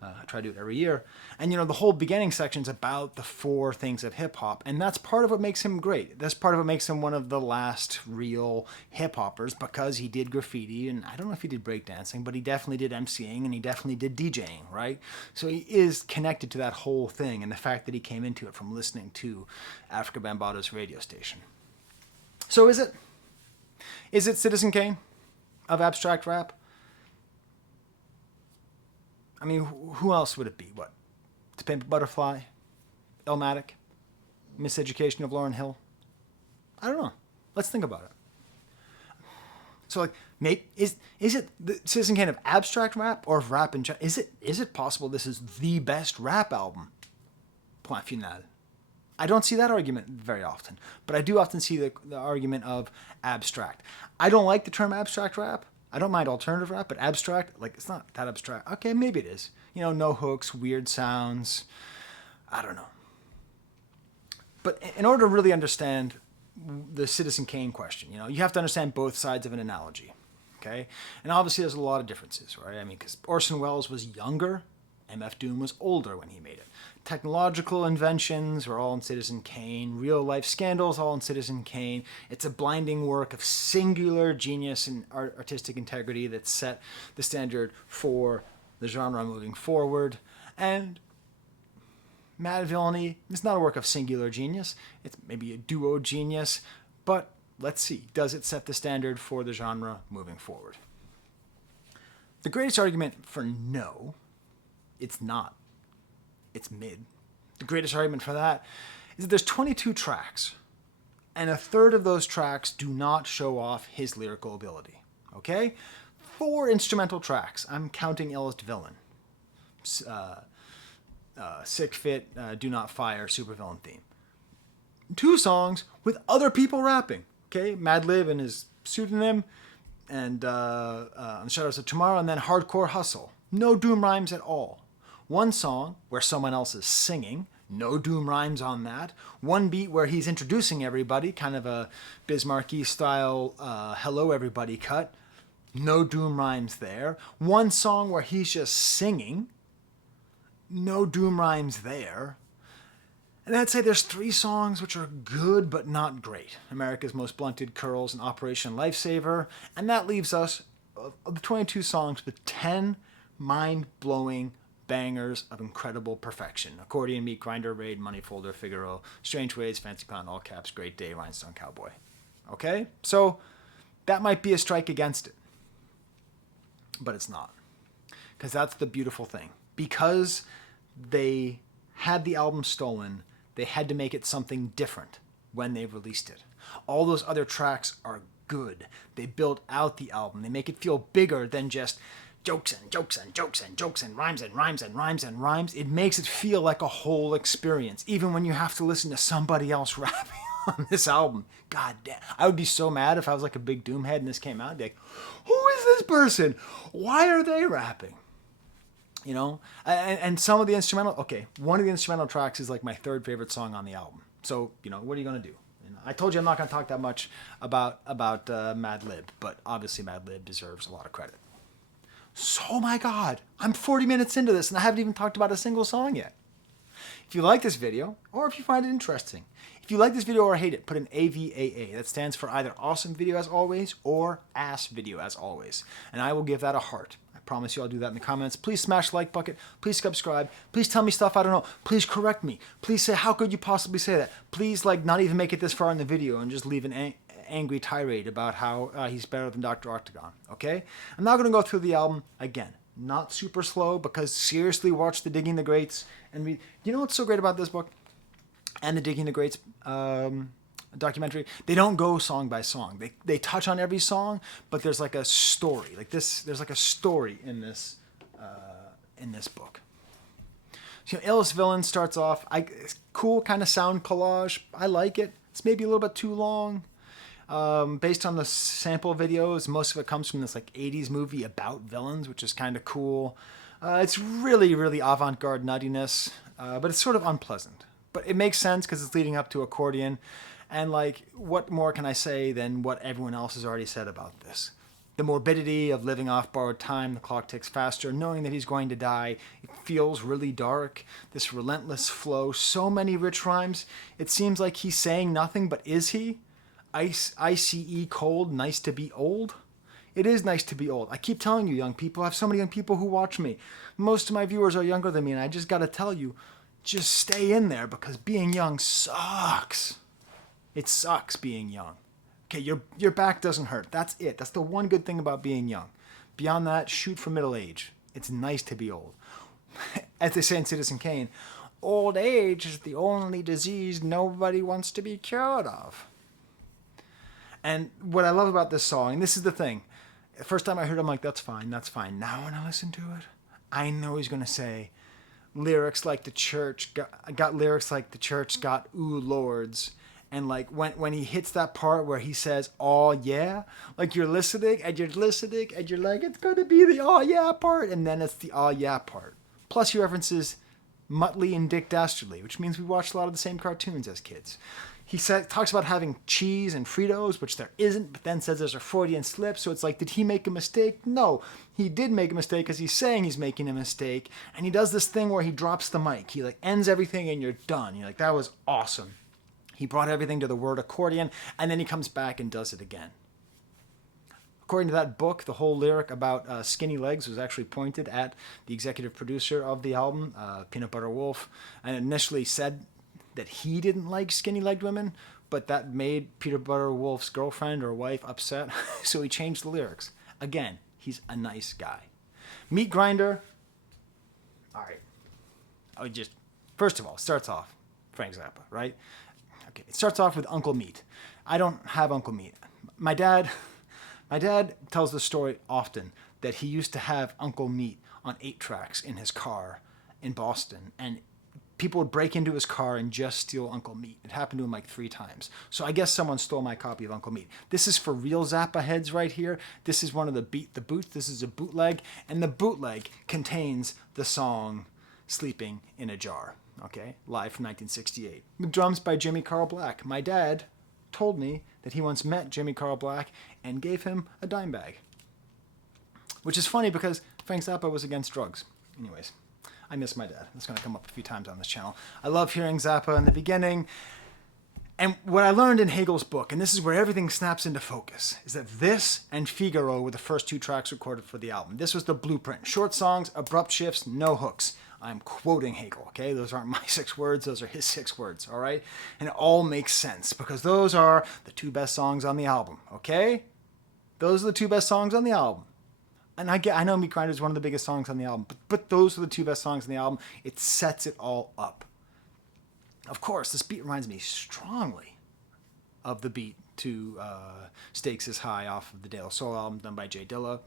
I try to do it every year. And, the whole beginning section is about the 4 things of hip-hop. And that's part of what makes him great. That's part of what makes him one of the last real hip-hoppers, because he did graffiti. And I don't know if he did breakdancing, but he definitely did MCing, and he definitely did DJing, right? So he is connected to that whole thing, and the fact that he came into it from listening to Africa Bambaato's radio station. So is it Citizen Kane of abstract rap? I mean, who else would it be? What? To Pimp a Butterfly? Illmatic? Miseducation of Lauryn Hill? I don't know. Let's think about it. So, maybe is it the Citizen Kane of abstract rap or of rap in general? Is it possible this is the best rap album? Point final. I don't see that argument very often, but I do often see the argument of abstract. I don't like the term abstract rap. I don't mind alternative rap, but abstract, it's not that abstract. Okay, maybe it is. No hooks, weird sounds. I don't know. But in order to really understand the Citizen Kane question, you have to understand both sides of an analogy. Okay? And obviously there's a lot of differences, right? I mean, because Orson Welles was younger, MF Doom was older when he made it. Technological inventions were all in Citizen Kane. Real life scandals all in Citizen Kane. It's a blinding work of singular genius and artistic integrity that set the standard for the genre moving forward. And Madvillainy is not a work of singular genius. It's maybe a duo genius, but let's see. Does it set the standard for the genre moving forward? The greatest argument for no, it's not. It's mid. The greatest argument for that is that there's 22 tracks, and a third of those tracks do not show off his lyrical ability. Okay? 4 instrumental tracks. I'm counting Illest Villain. Sick Fit, Do Not Fire, Supervillain Theme. 2 songs with other people rapping. Okay? Madlib and his pseudonym, and Shadows of Tomorrow, and then Hardcore Hustle. No Doom rhymes at all. 1 song where someone else is singing, no Doom rhymes on that. 1 beat where he's introducing everybody, kind of a Bismarcky style hello everybody cut, no Doom rhymes there. 1 song where he's just singing, no Doom rhymes there. And I'd say there's 3 songs which are good but not great. America's Most Blunted Curls and Operation Lifesaver. And that leaves us, of the 22 songs, with 10 mind-blowing bangers of incredible perfection. Accordion, Meat Grinder, Raid, Money Folder, Figaro, Strange Ways, Fancy Clown, All Caps, Great Day, Rhinestone Cowboy. Okay? So that might be a strike against it. But it's not. Because that's the beautiful thing. Because they had the album stolen, they had to make it something different when they released it. All those other tracks are good. They build out the album. They make it feel bigger than just jokes and jokes and jokes and jokes and rhymes and rhymes and rhymes and rhymes. It makes it feel like a whole experience, even when you have to listen to somebody else rapping on this album. God damn. I would be so mad if I was like a big Doom head and this came out. I'd be like, who is this person? Why are they rapping? You know? And some of the instrumental, okay, one of the instrumental tracks is like my 3rd favorite song on the album. So, you know, what are you going to do? You know, I told you I'm not going to talk that much about Madlib, but obviously Madlib deserves a lot of credit. So, oh my God, I'm 40 minutes into this and I haven't even talked about a single song yet. If you like this video, or if you find it interesting, if you like this video or hate it, put an AVAA. That stands for either awesome video as always or ass video as always. And I will give that a heart. I promise you I'll do that in the comments. Please smash the like button. Please subscribe. Please tell me stuff I don't know. Please correct me. Please say, how could you possibly say that? Please, like, not even make it this far in the video and just leave an angry tirade about how he's better than Dr. Octagon, okay? I'm not going to go through the album again. Not super slow, because seriously, watch the Digging the Greats and read. You know what's so great about this book and the Digging the Greats documentary? They don't go song by song. They touch on every song, but there's like a story. Like this, there's like a story in this book. So, you know, Illest Villain starts off, it's cool kind of sound collage. I like it. It's maybe a little bit too long. Based on the sample videos, most of it comes from this like 80s movie about villains, which is kind of cool. It's really, really avant-garde nuttiness, but it's sort of unpleasant. But it makes sense because it's leading up to Accordion. And like, what more can I say than what everyone else has already said about this? The morbidity of living off borrowed time, the clock ticks faster, knowing that he's going to die. It feels really dark, this relentless flow, so many rich rhymes. It seems like he's saying nothing, but is he? ICE cold, nice to be old? It is nice to be old. I keep telling you, young people, I have so many young people who watch me. Most of my viewers are younger than me, and I just got to tell you, just stay in there, because being young sucks. It sucks being young. Okay, your back doesn't hurt. That's it. That's the one good thing about being young. Beyond that, shoot for middle age. It's nice to be old. As they say in Citizen Kane, old age is the only disease nobody wants to be cured of. And what I love about this song, and this is the thing, the first time I heard it, I'm like, that's fine, that's fine. Now when I listen to it, I know he's going to say lyrics like the church, got lyrics like the church got ooh lords. And like when he hits that part where he says, oh yeah, like you're listening and you're like, it's going to be the oh yeah part. And then it's the oh yeah part. Plus he references Muttley and Dick Dastardly, which means we watched a lot of the same cartoons as kids. Talks about having cheese and Fritos, which there isn't, but then says there's a Freudian slip. So it's like, did he make a mistake? No, he did make a mistake because he's saying he's making a mistake. And he does this thing where he drops the mic. He like ends everything and you're done. You're like, that was awesome. He brought everything to the word accordion, and then he comes back and does it again. According to that book, the whole lyric about skinny legs was actually pointed at the executive producer of the album, Peanut Butter Wolf, and initially said that he didn't like skinny-legged women, but that made Peanut Butter Wolf's girlfriend or wife upset, so he changed the lyrics. Again, he's a nice guy. Meat Grinder. All right. First of all, it starts off Frank Zappa, right? Okay, it starts off with Uncle Meat. I don't have Uncle Meat. My dad tells the story often that he used to have Uncle Meat on 8 tracks in his car in Boston, and people would break into his car and just steal Uncle Meat. It happened to him like 3 times. So I guess someone stole my copy of Uncle Meat. This is for real Zappa heads right here. This is one of the Beat the Boots. This is a bootleg, and the bootleg contains the song Sleeping in a Jar, okay? Live from 1968. With drums by Jimmy Carl Black. My dad told me that he once met Jimmy Carl Black and gave him a dime bag. Which is funny because Frank Zappa was against drugs. Anyways, I miss my dad. It's going to come up a few times on this channel. I love hearing Zappa in the beginning. And what I learned in Hagel's book, and this is where everything snaps into focus, is that this and Figaro were the first 2 tracks recorded for the album. This was the blueprint. Short songs, abrupt shifts, no hooks. I'm quoting Hegel, okay? Those aren't my 6 words, those are his 6 words, all right? And it all makes sense because those are the 2 best songs on the album, okay? Those are the 2 best songs on the album. And I know Meat Grinder is one of the biggest songs on the album, but those are the 2 best songs on the album. It sets it all up. Of course, this beat reminds me strongly of the beat to Stakes is High off of the De La Soul album done by Jay Dilla.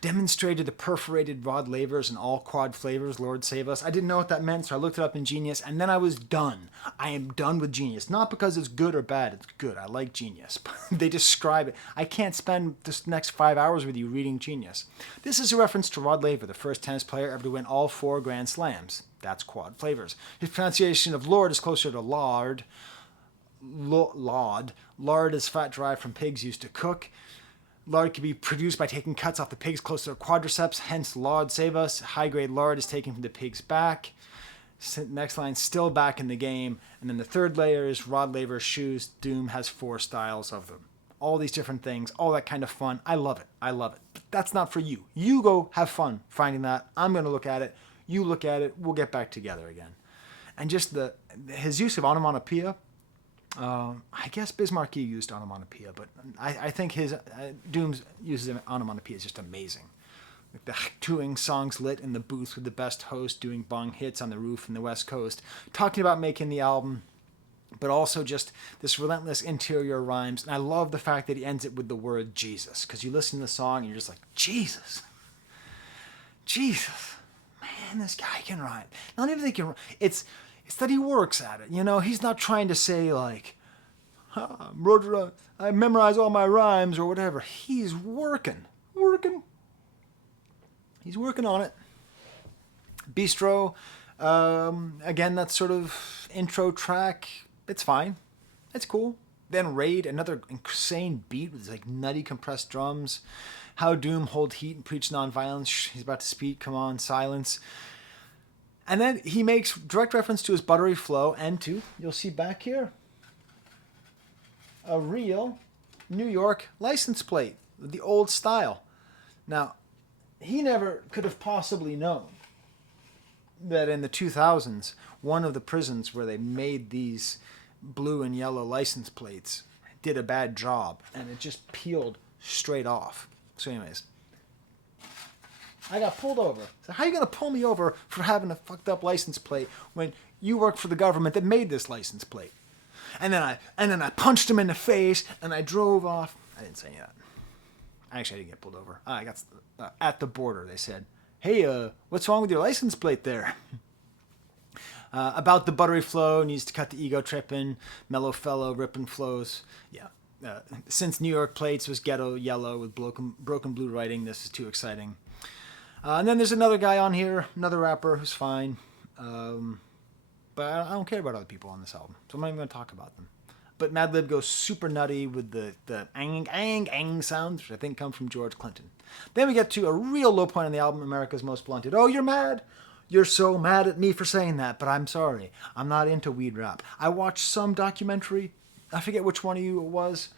Demonstrated the perforated rod lavers and all quad flavors, Lord save us. I didn't know what that meant, so I looked it up in Genius, and then I was done. I am done with Genius. Not because it's good or bad, it's good. I like Genius. They describe it. I can't spend this next 5 hours with you reading Genius. This is a reference to Rod Laver, the first tennis player ever to win all 4 Grand Slams. That's quad flavors. His pronunciation of Lord is closer to lard. Lard. Lard is fat derived from pigs used to cook. Lard can be produced by taking cuts off the pig's close to their quadriceps, hence Lard save us. High-grade lard is taken from the pig's back. Next line, still back in the game. And then the third layer is Rod Laver's shoes. Doom has 4 styles of them. All these different things, all that kind of fun. I love it. I love it. But that's not for you. You go have fun finding that. I'm going to look at it. You look at it. We'll get back together again. And just his use of onomatopoeia, I guess Bismarck used onomatopoeia, but I think his Doom's uses of onomatopoeia is just amazing. Like the doing songs lit in the booth with the best host, doing bong hits on the roof in the West Coast, talking about making the album, but also just this relentless interior rhymes. And I love the fact that he ends it with the word Jesus, because you listen to the song and you're just like, Jesus, man, this guy can rhyme. Not even that he can rhyme. It's that he works at it. You know, he's not trying to say like, I memorize all my rhymes or whatever. He's working. He's working on it. Bistro, again, that sort of intro track. It's fine. It's cool. Then Raid, another insane beat with like nutty compressed drums. How Doom hold heat and preach nonviolence. He's about to speak. Come on, silence. And then he makes direct reference to his buttery flow and to, you'll see back here, a real New York license plate, the old style. Now, he never could have possibly known that in the 2000s, one of the prisons where they made these blue and yellow license plates did a bad job, and it just peeled straight off. So anyways, I got pulled over. So how are you going to pull me over for having a fucked up license plate when you work for the government that made this license plate? And then I punched him in the face and I drove off. I didn't say that. Actually, I didn't get pulled over. I got at the border. They said, "Hey, what's wrong with your license plate there?" About the buttery flow, needs to cut the ego tripping, mellow fellow, ripping flows. Yeah. Since New York plates was ghetto yellow with broken blue writing, this is too exciting. And then there's another guy on here, another rapper who's fine. But I don't care about other people on this album, so I'm not even going to talk about them. But Madlib goes super nutty with the ang, ang, ang sounds, which I think come from George Clinton. Then we get to a real low point on the album, America's Most Blunted. Oh, you're mad? You're so mad at me for saying that, but I'm sorry. I'm not into weed rap. I watched some documentary, I forget which one of you it was,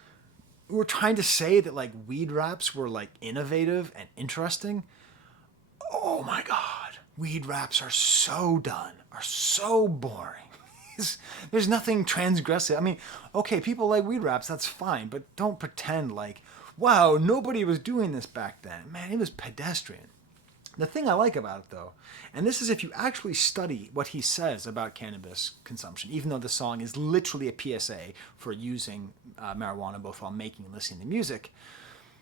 who were trying to say that like weed raps were like innovative and interesting. Oh my God. Weed raps are so done, are so boring. There's nothing transgressive. I mean, okay, people like weed raps, that's fine, but don't pretend like, wow, nobody was doing this back then. Man, it was pedestrian. The thing I like about it, though, and this is if you actually study what he says about cannabis consumption, even though the song is literally a PSA for using marijuana both while making and listening to music,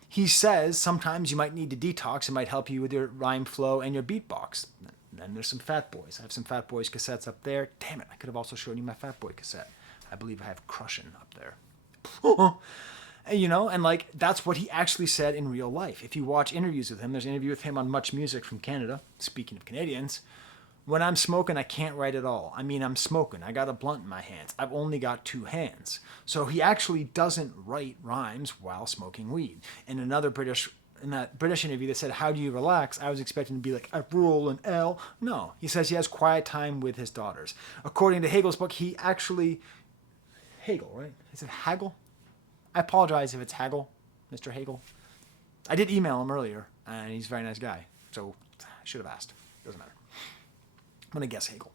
he says sometimes you might need to detox. It might help you with your rhyme flow and your beatbox. Then there's some Fat Boys. I have some Fat Boys cassettes up there. Damn it, I could have also shown you my Fat Boy cassette. I believe I have Crushin' up there. You know, and like that's what he actually said in real life. If you watch interviews with him, there's an interview with him on Much Music from Canada. Speaking of Canadians, when I'm smoking, I can't write at all. I mean, I'm smoking. I got a blunt in my hands. I've only got two hands. So he actually doesn't write rhymes while smoking weed. In that British interview that said, how do you relax? I was expecting to be like, I roll an L. No, he says he has quiet time with his daughters. According to Hegel's book, he actually, Hegel, right? Is it Hagel? I apologize if it's Hagel, Mr. Hegel. I did email him earlier, and he's a very nice guy. So I should have asked. Doesn't matter. I'm going to guess Hegel.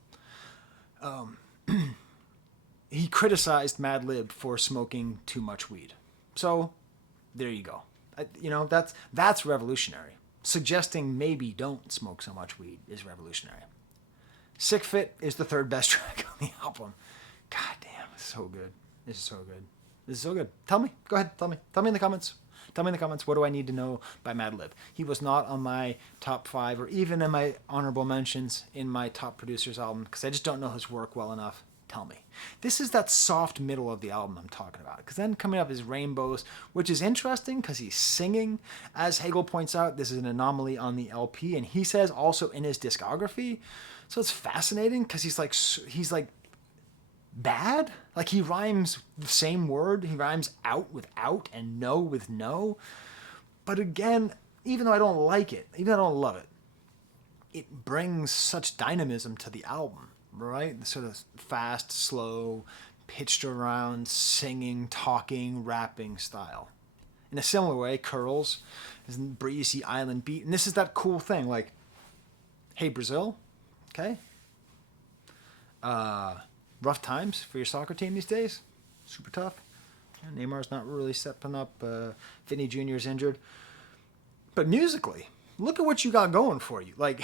He criticized Madlib for smoking too much weed. So there you go. You know, that's revolutionary. Suggesting maybe don't smoke so much weed is revolutionary. Sick Fit is the third best track on the album. God damn, it's so good. This is so good. This is so good. Tell me. Go ahead. Tell me. Tell me in the comments. Tell me in the comments, what do I need to know by Madlib? He was not on my top 5 or even in my honorable mentions in my top producers album because I just don't know his work well enough. Tell me. This is that soft middle of the album I'm talking about. Because then coming up is Rainbows, which is interesting because he's singing. As Hegel points out, this is an anomaly on the LP, and he says also in his discography. So it's fascinating because he's like bad. Like he rhymes the same word. He rhymes out with out and no with no. But again, even though I don't like it, even though I don't love it, it brings such dynamism to the album, right? The sort of fast, slow, pitched around, singing, talking, rapping style. In a similar way, Curls is a breezy island beat. And this is that cool thing, like, hey, Brazil, okay? Rough times for your soccer team these days. Super tough. Yeah, Neymar's not really stepping up. Vinny Jr. is injured. But musically, look at what you got going for you. Like,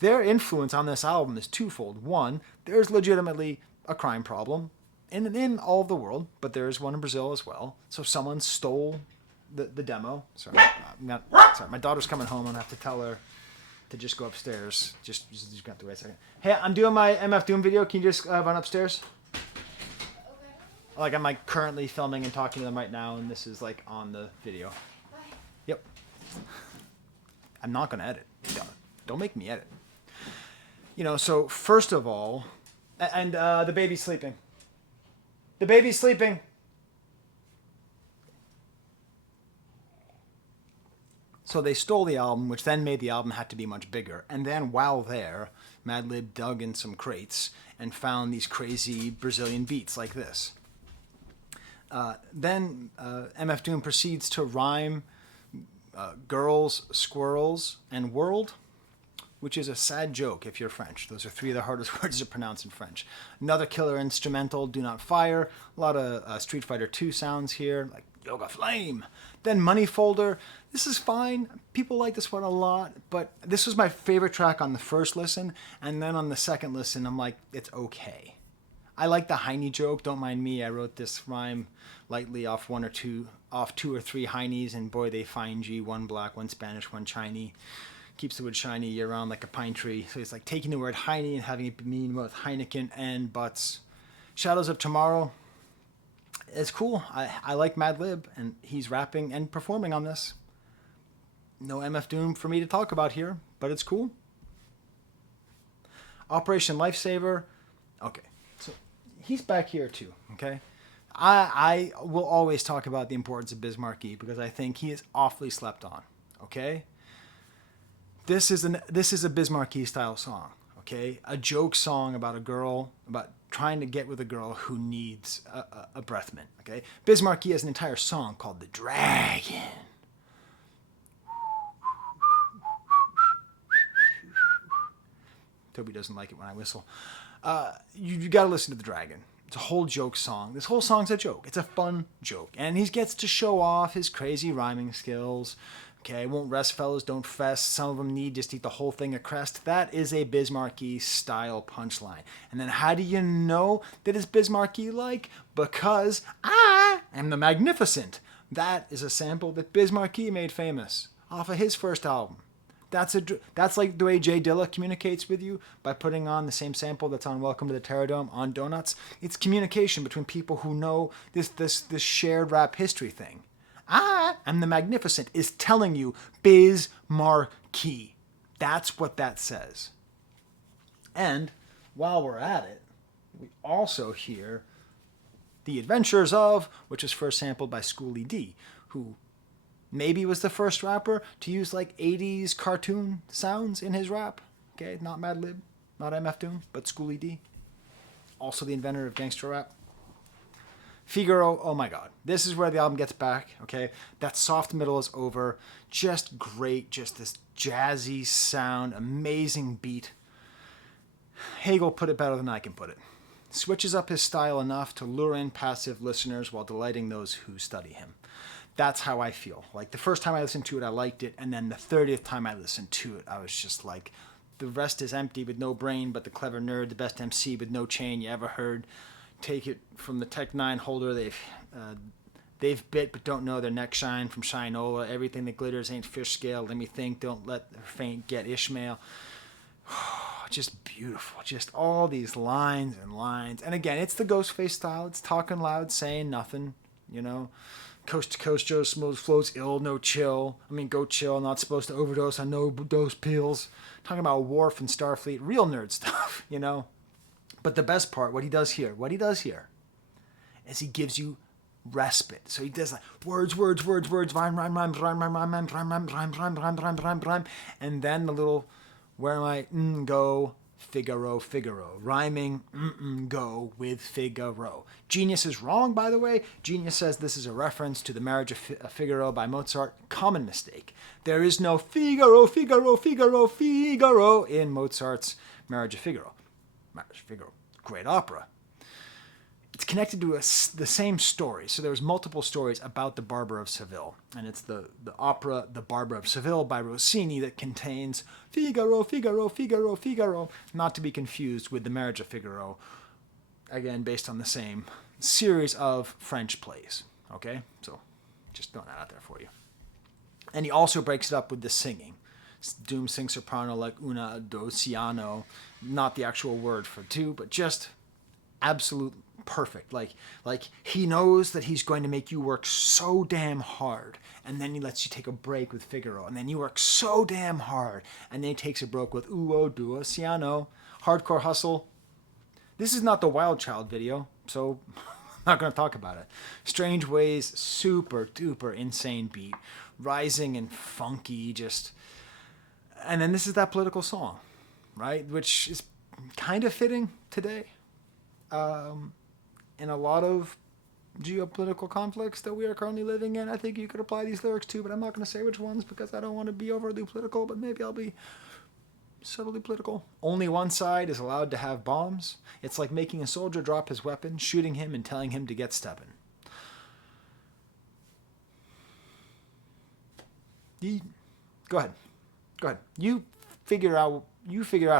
their influence on this album is twofold. One, there's legitimately a crime problem in all of the world, but there's one in Brazil as well. So someone stole the demo. Sorry, my daughter's coming home. I'm going to have to tell her to just go upstairs. Just have to wait a second. Hey, I'm doing my MF Doom video. Can you just run upstairs? Okay. Like, I'm like currently filming and talking to them right now, and this is like on the video. Bye. Yep. I'm not going to edit. Don't make me edit. You know, so first of all, and the baby's sleeping. The baby's sleeping. So they stole the album, which then made the album have to be much bigger. And then while there, Madlib dug in some crates and found these crazy Brazilian beats like this. Then MF Doom proceeds to rhyme girls, squirrels, and world, which is a sad joke if you're French. Those are 3 of the hardest words to pronounce in French. Another killer instrumental, Do Not Fire. A lot of Street Fighter 2 sounds here, like Yoga Flame. Then Money Folder. This is fine. People like this one a lot, but this was my favorite track on the first listen, and then on the second listen, I'm like, it's okay. I like the Heine joke. Don't mind me. I wrote this rhyme lightly off 2 or 3 Heinies, and boy, they find G. 1 black, 1 Spanish, 1 Chinese. Keeps the wood shiny year round like a pine tree. So it's like taking the word Heine and having it mean both Heineken and butts. Shadows of Tomorrow. It's cool. I like Madlib, and he's rapping and performing on this. No MF Doom for me to talk about here, but it's cool. Operation Lifesaver. Okay, so he's back here too, okay? I will always talk about the importance of Biz Markie because I think he is awfully slept on, okay? This is a Biz Markie style song, okay? A joke song about a girl, about trying to get with a girl who needs a breath mint, okay? Biz Markie has an entire song called The Dragon. Toby doesn't like it when I whistle. You got to listen to The Dragon. It's a whole joke song. This whole song's a joke. It's a fun joke. And he gets to show off his crazy rhyming skills. Okay, won't rest, fellas, don't fess. Some of them need just eat the whole thing of crest. That is a Biz Markie style punchline. And then how do you know that it's Biz Markie like? Because I am the Magnificent. That is a sample that Biz Markie made famous off of his first album. That's like the way Jay Dilla communicates with you by putting on the same sample that's on Welcome to the Terradome on Donuts. It's communication between people who know this shared rap history thing. I am the Magnificent is telling you Biz Markie. That's what that says. And while we're at it, we also hear The Adventures of, which was first sampled by Schoolie D, who maybe was the first rapper to use like 80s cartoon sounds in his rap. Okay, not Madlib, not MF Doom, but Schoolie D. Also the inventor of gangster rap. Figaro, oh my god. This is where the album gets back, okay? That soft middle is over. Just great, just this jazzy sound, amazing beat. Hegel put it better than I can put it. Switches up his style enough to lure in passive listeners while delighting those who study him. That's how I feel. Like the first time I listened to it, I liked it. And then the 30th time I listened to it, I was just like, the rest is empty with no brain, but the clever nerd, the best MC with no chain you ever heard. Take it from the Tech 9 holder they've bit but don't know their neck shine from Shinola. Everything that glitters ain't fish scale. Let me think, don't let the faint get Ishmael. Just beautiful. Just all these lines and lines. And again, it's the Ghostface style. It's talking loud, saying nothing, you know. Coast to coast, Joe Smooth flows ill, no chill. I mean, go chill, not supposed to overdose on no dose pills. Talking about Worf and Starfleet, real nerd stuff, you know. But the best part, what he does here, is he gives you respite. So he does like words, rhyme, and then the little, where am I? Go, Figaro, rhyming, go with Figaro. Genius is wrong, by the way. Genius says this is a reference to the Marriage of Figaro by Mozart. Common mistake. There is no Figaro in Mozart's Marriage of Figaro. Great opera. It's connected to the same story. So there's multiple stories about the Barber of Seville. And it's the opera The Barber of Seville by Rossini that contains Figaro. Not to be confused with the Marriage of Figaro. Again, based on the same series of French plays. Okay? So just throwing that out there for you. And he also breaks it up with the singing. Doom sings soprano like una dociano, not the actual word for two, but just absolute perfect. Like he knows that he's going to make you work so damn hard, and then he lets you take a break with Figaro, and then you work so damn hard, and then he takes a break with uo duociano, hardcore hustle. This is not the Wild Child video, so I'm not going to talk about it. Strange Ways, super duper insane beat, rising and funky, just. And then this is that political song, right? Which is kind of fitting today. In a lot of geopolitical conflicts that we are currently living in, I think you could apply these lyrics to, but I'm not going to say which ones because I don't want to be overly political, but maybe I'll be subtly political. Only one side is allowed to have bombs. It's like making a soldier drop his weapon, shooting him, and telling him to get stepping. Go ahead. You figure out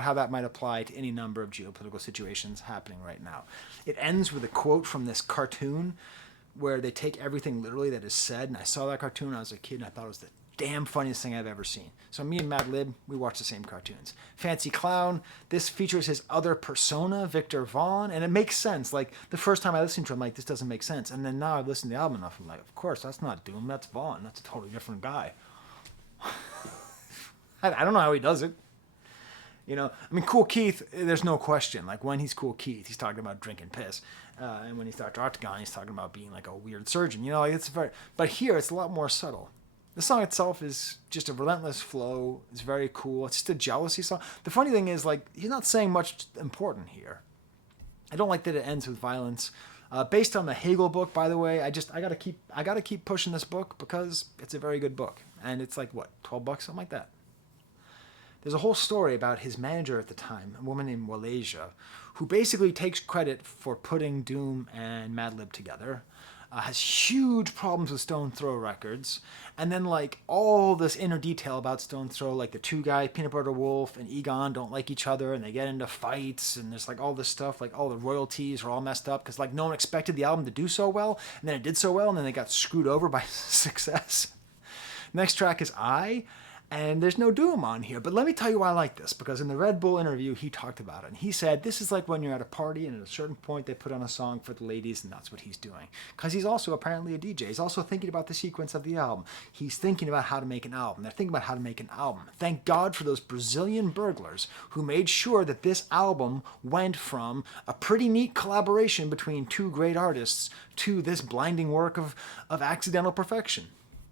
how that might apply to any number of geopolitical situations happening right now. It ends with a quote from this cartoon where they take everything literally that is said. And I saw that cartoon when I was a kid, and I thought it was the damn funniest thing I've ever seen. So me and Madlib, we watch the same cartoons. Fancy Clown, this features his other persona, Victor Vaughn, and it makes sense. Like, the first time I listened to it, I'm like, this doesn't make sense. And then now I've listened to the album enough, I'm like, of course, that's not Doom, that's Vaughn. That's a totally different guy. I don't know how he does it. You know, I mean, Cool Keith, there's no question. Like, when he's Cool Keith, he's talking about drinking piss. And when he's Dr. Octagon, he's talking about being like a weird surgeon. You know, like, it's very, but here it's a lot more subtle. The song itself is just a relentless flow. It's very cool. It's just a jealousy song. The funny thing is, like, he's not saying much important here. I don't like that it ends with violence. Based on the Hegel book, by the way, I gotta keep pushing this book because it's a very good book. And it's like, what, $12, something like that. There's a whole story about his manager at the time, a woman named Walasia, who basically takes credit for putting Doom and Madlib together, has huge problems with Stone Throw Records, and then like all this inner detail about Stone Throw, like the two guys, Peanut Butter Wolf and Egon, don't like each other, and they get into fights, and there's like all this stuff, like all the royalties are all messed up, because like no one expected the album to do so well, and then it did so well, and then they got screwed over by success. Next track is I. And there's no Doom on here. But let me tell you why I like this. Because in the Red Bull interview, he talked about it. And he said, this is like when you're at a party and at a certain point they put on a song for the ladies, and that's what he's doing. Because he's also apparently a DJ. He's also thinking about the sequence of the album. He's thinking about how to make an album. They're thinking about how to make an album. Thank God for those Brazilian burglars who made sure that this album went from a pretty neat collaboration between two great artists to this blinding work of accidental perfection.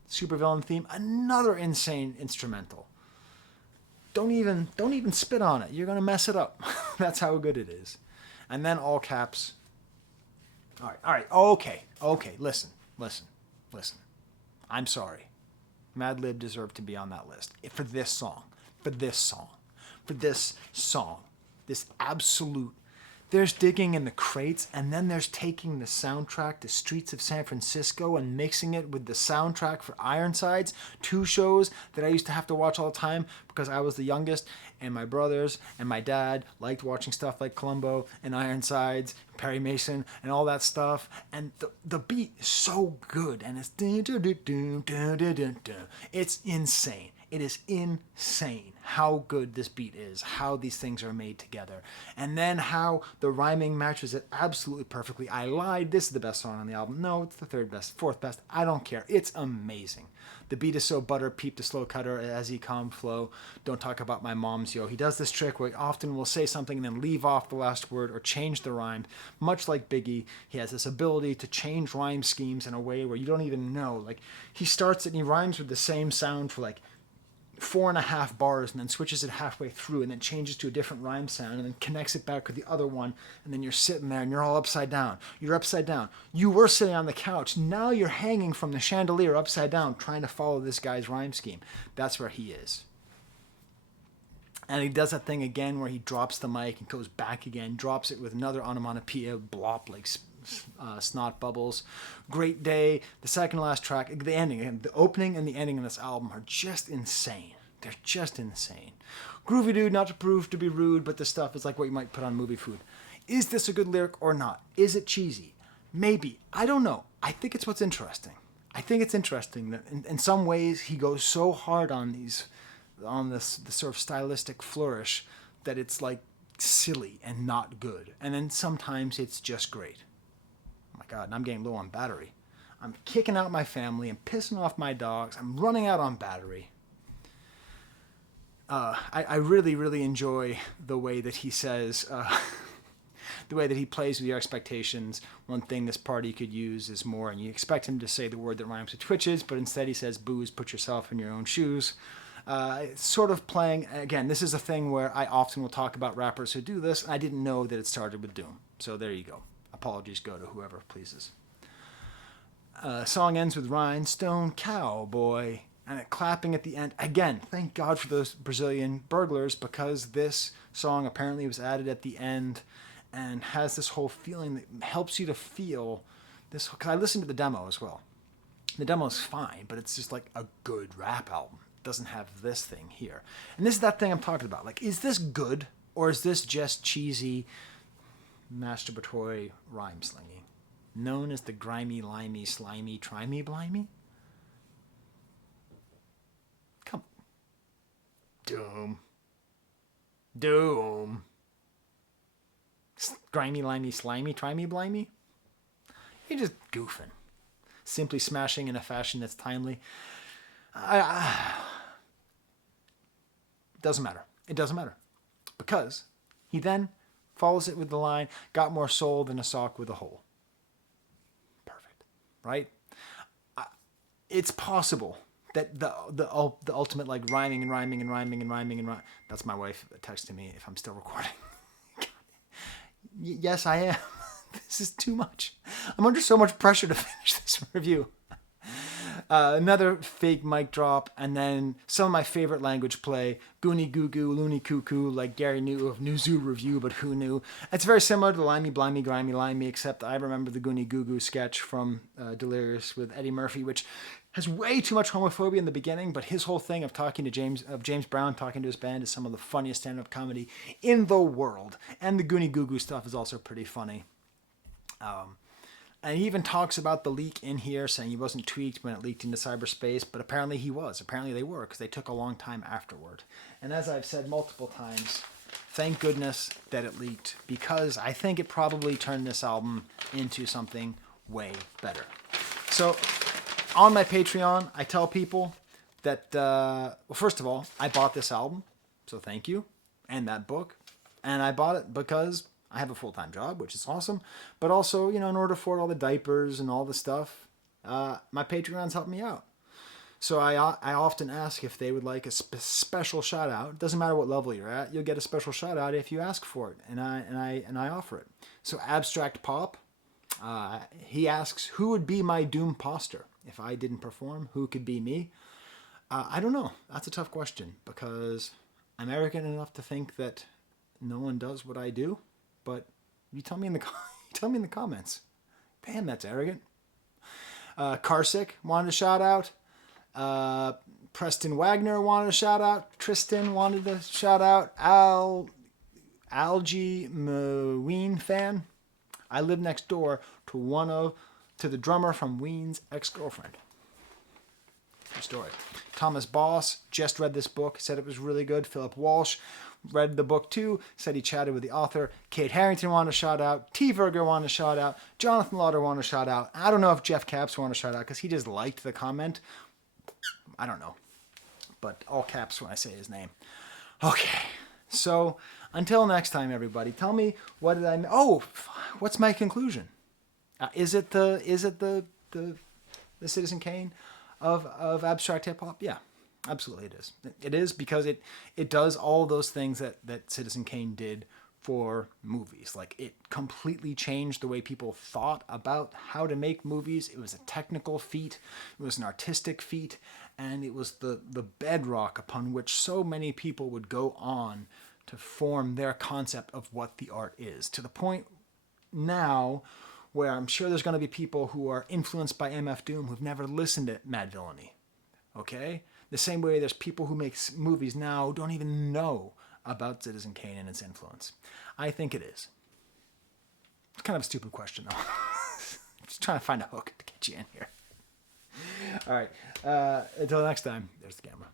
Supervillain theme, another insane instrumental. Don't even spit on it. You're gonna mess it up. That's how good it is. And then all caps. All right. Okay. Listen. I'm sorry. Madlib deserved to be on that list for this song. This absolute. There's digging in the crates, and then there's taking the soundtrack to Streets of San Francisco and mixing it with the soundtrack for Ironsides, two shows that I used to have to watch all the time because I was the youngest, and my brothers and my dad liked watching stuff like Columbo and Ironsides, Perry Mason, and all that stuff. And the beat is so good, and it's insane. It is insane how good this beat is, how these things are made together, and then how the rhyming matches it absolutely perfectly. I lied. This is the best song on the album. No, it's the third best, fourth best. I don't care. It's amazing. The beat is so butter, peep the slow cutter as he come flow. Don't talk about my mom's yo. He does this trick where he often will say something and then leave off the last word or change the rhyme. Much like Biggie, he has this ability to change rhyme schemes in a way where you don't even know. Like, he starts it and he rhymes with the same sound for like 4.5 bars and then switches it halfway through and then changes to a different rhyme sound and then connects it back with the other one, and then you're sitting there and you're all upside down. You're upside down. You were sitting on the couch. Now you're hanging from the chandelier upside down trying to follow this guy's rhyme scheme. That's where he is. And he does that thing again where he drops the mic and goes back again, drops it with another onomatopoeia, blop, like snot bubbles. Great Day, the second to last track, the ending, the opening and the ending of this album are just insane. They're just insane. Groovy Dude, not to prove to be rude, but this stuff is like what you might put on movie food. Is this a good lyric or not? Is it cheesy? Maybe. I don't know. I think it's what's interesting. I think it's interesting that in some ways he goes so hard on this sort of stylistic flourish that it's like silly and not good. And then sometimes it's just great. Oh my God, and I'm getting low on battery. I'm kicking out my family. I'm pissing off my dogs. I'm running out on battery. I really, really enjoy the way that he says, the way that he plays with your expectations. One thing this party could use is more, and you expect him to say the word that rhymes with twitches, but instead he says, booze, put yourself in your own shoes. Sort of playing, again, this is a thing where I often will talk about rappers who do this. I didn't know that it started with Doom. So there you go. Apologies go to whoever pleases. Song ends with Rhinestone Cowboy and it clapping at the end. Again, thank God for those Brazilian burglars, because this song apparently was added at the end and has this whole feeling that helps you to feel this. Because I listened to the demo as well. The demo is fine, but it's just like a good rap album. It doesn't have this thing here. And this is that thing I'm talking about. Like, is this good or is this just cheesy, masturbatory rhyme slinging? Known as the grimy, limey, slimy, try-me, blimey? Come on. Doom. Grimy, limey, slimy, try-me, blimey? You're just goofing. Simply smashing in a fashion that's timely. Doesn't matter. It doesn't matter. Because he then follows it with the line, got more soul than a sock with a hole. Perfect. Right? It's possible that the ultimate like rhyming. That's my wife texting me if I'm still recording. Yes, I am. This is too much. I'm under so much pressure to finish this review. Another fake mic drop, and then some of my favorite language play, Goonie Goo Goo, Loony Cuckoo, like Gary knew of New Zoo Review, but who knew? It's very similar to Limey, Blimey, Grimy, Limey, except I remember the Goonie Goo Goo sketch from Delirious with Eddie Murphy, which has way too much homophobia in the beginning, but his whole thing of talking to James Brown talking to his band is some of the funniest stand-up comedy in the world. And the Goonie Goo Goo stuff is also pretty funny. And he even talks about the leak in here, saying he wasn't tweaked when it leaked into cyberspace, but apparently he was. Apparently they were, because they took a long time afterward. And as I've said multiple times, thank goodness that it leaked, because I think it probably turned this album into something way better. So on my Patreon, I tell people that, well, first of all, I bought this album, so thank you, and that book. And I bought it because I have a full-time job, which is awesome. But also, in order to afford all the diapers and all the stuff, my Patreons help me out. So I often ask if they would like a special shout-out. It doesn't matter what level you're at. You'll get a special shout-out if you ask for it, and I offer it. So Abstract Pop, he asks, who would be my doom poster? If I didn't perform, who could be me? I don't know. That's a tough question, because I'm arrogant enough to think that no one does what I do. But you tell me in the comments. Damn, that's arrogant. Carsick wanted a shout out. Preston Wagner wanted a shout out. Tristan wanted a shout out. Algie Ween fan. I live next door to the drummer from Ween's ex-girlfriend. True story. Thomas Boss just read this book, said it was really good. Philip Walsh read the book too, said he chatted with the author. Kate Harrington wanted a shout out. T. Verger wanted a shout out. Jonathan Lauder wanted a shout out. I don't know if Jeff Caps wanted a shout out because he just liked the comment. I don't know. But all caps when I say his name. Okay. So until next time, everybody, tell me what did I... Oh, what's my conclusion? Is it the Citizen Kane of abstract hip hop? Yeah. Absolutely it is. It is because it does all those things that Citizen Kane did for movies. Like, it completely changed the way people thought about how to make movies. It was a technical feat. It was an artistic feat. And it was the bedrock upon which so many people would go on to form their concept of what the art is. To the point now where I'm sure there's going to be people who are influenced by MF Doom who've never listened to Madvillainy. Okay? The same way there's people who make movies now who don't even know about Citizen Kane and its influence. I think it is. It's kind of a stupid question, though. Just trying to find a hook to get you in here. All right. Until next time, there's the camera.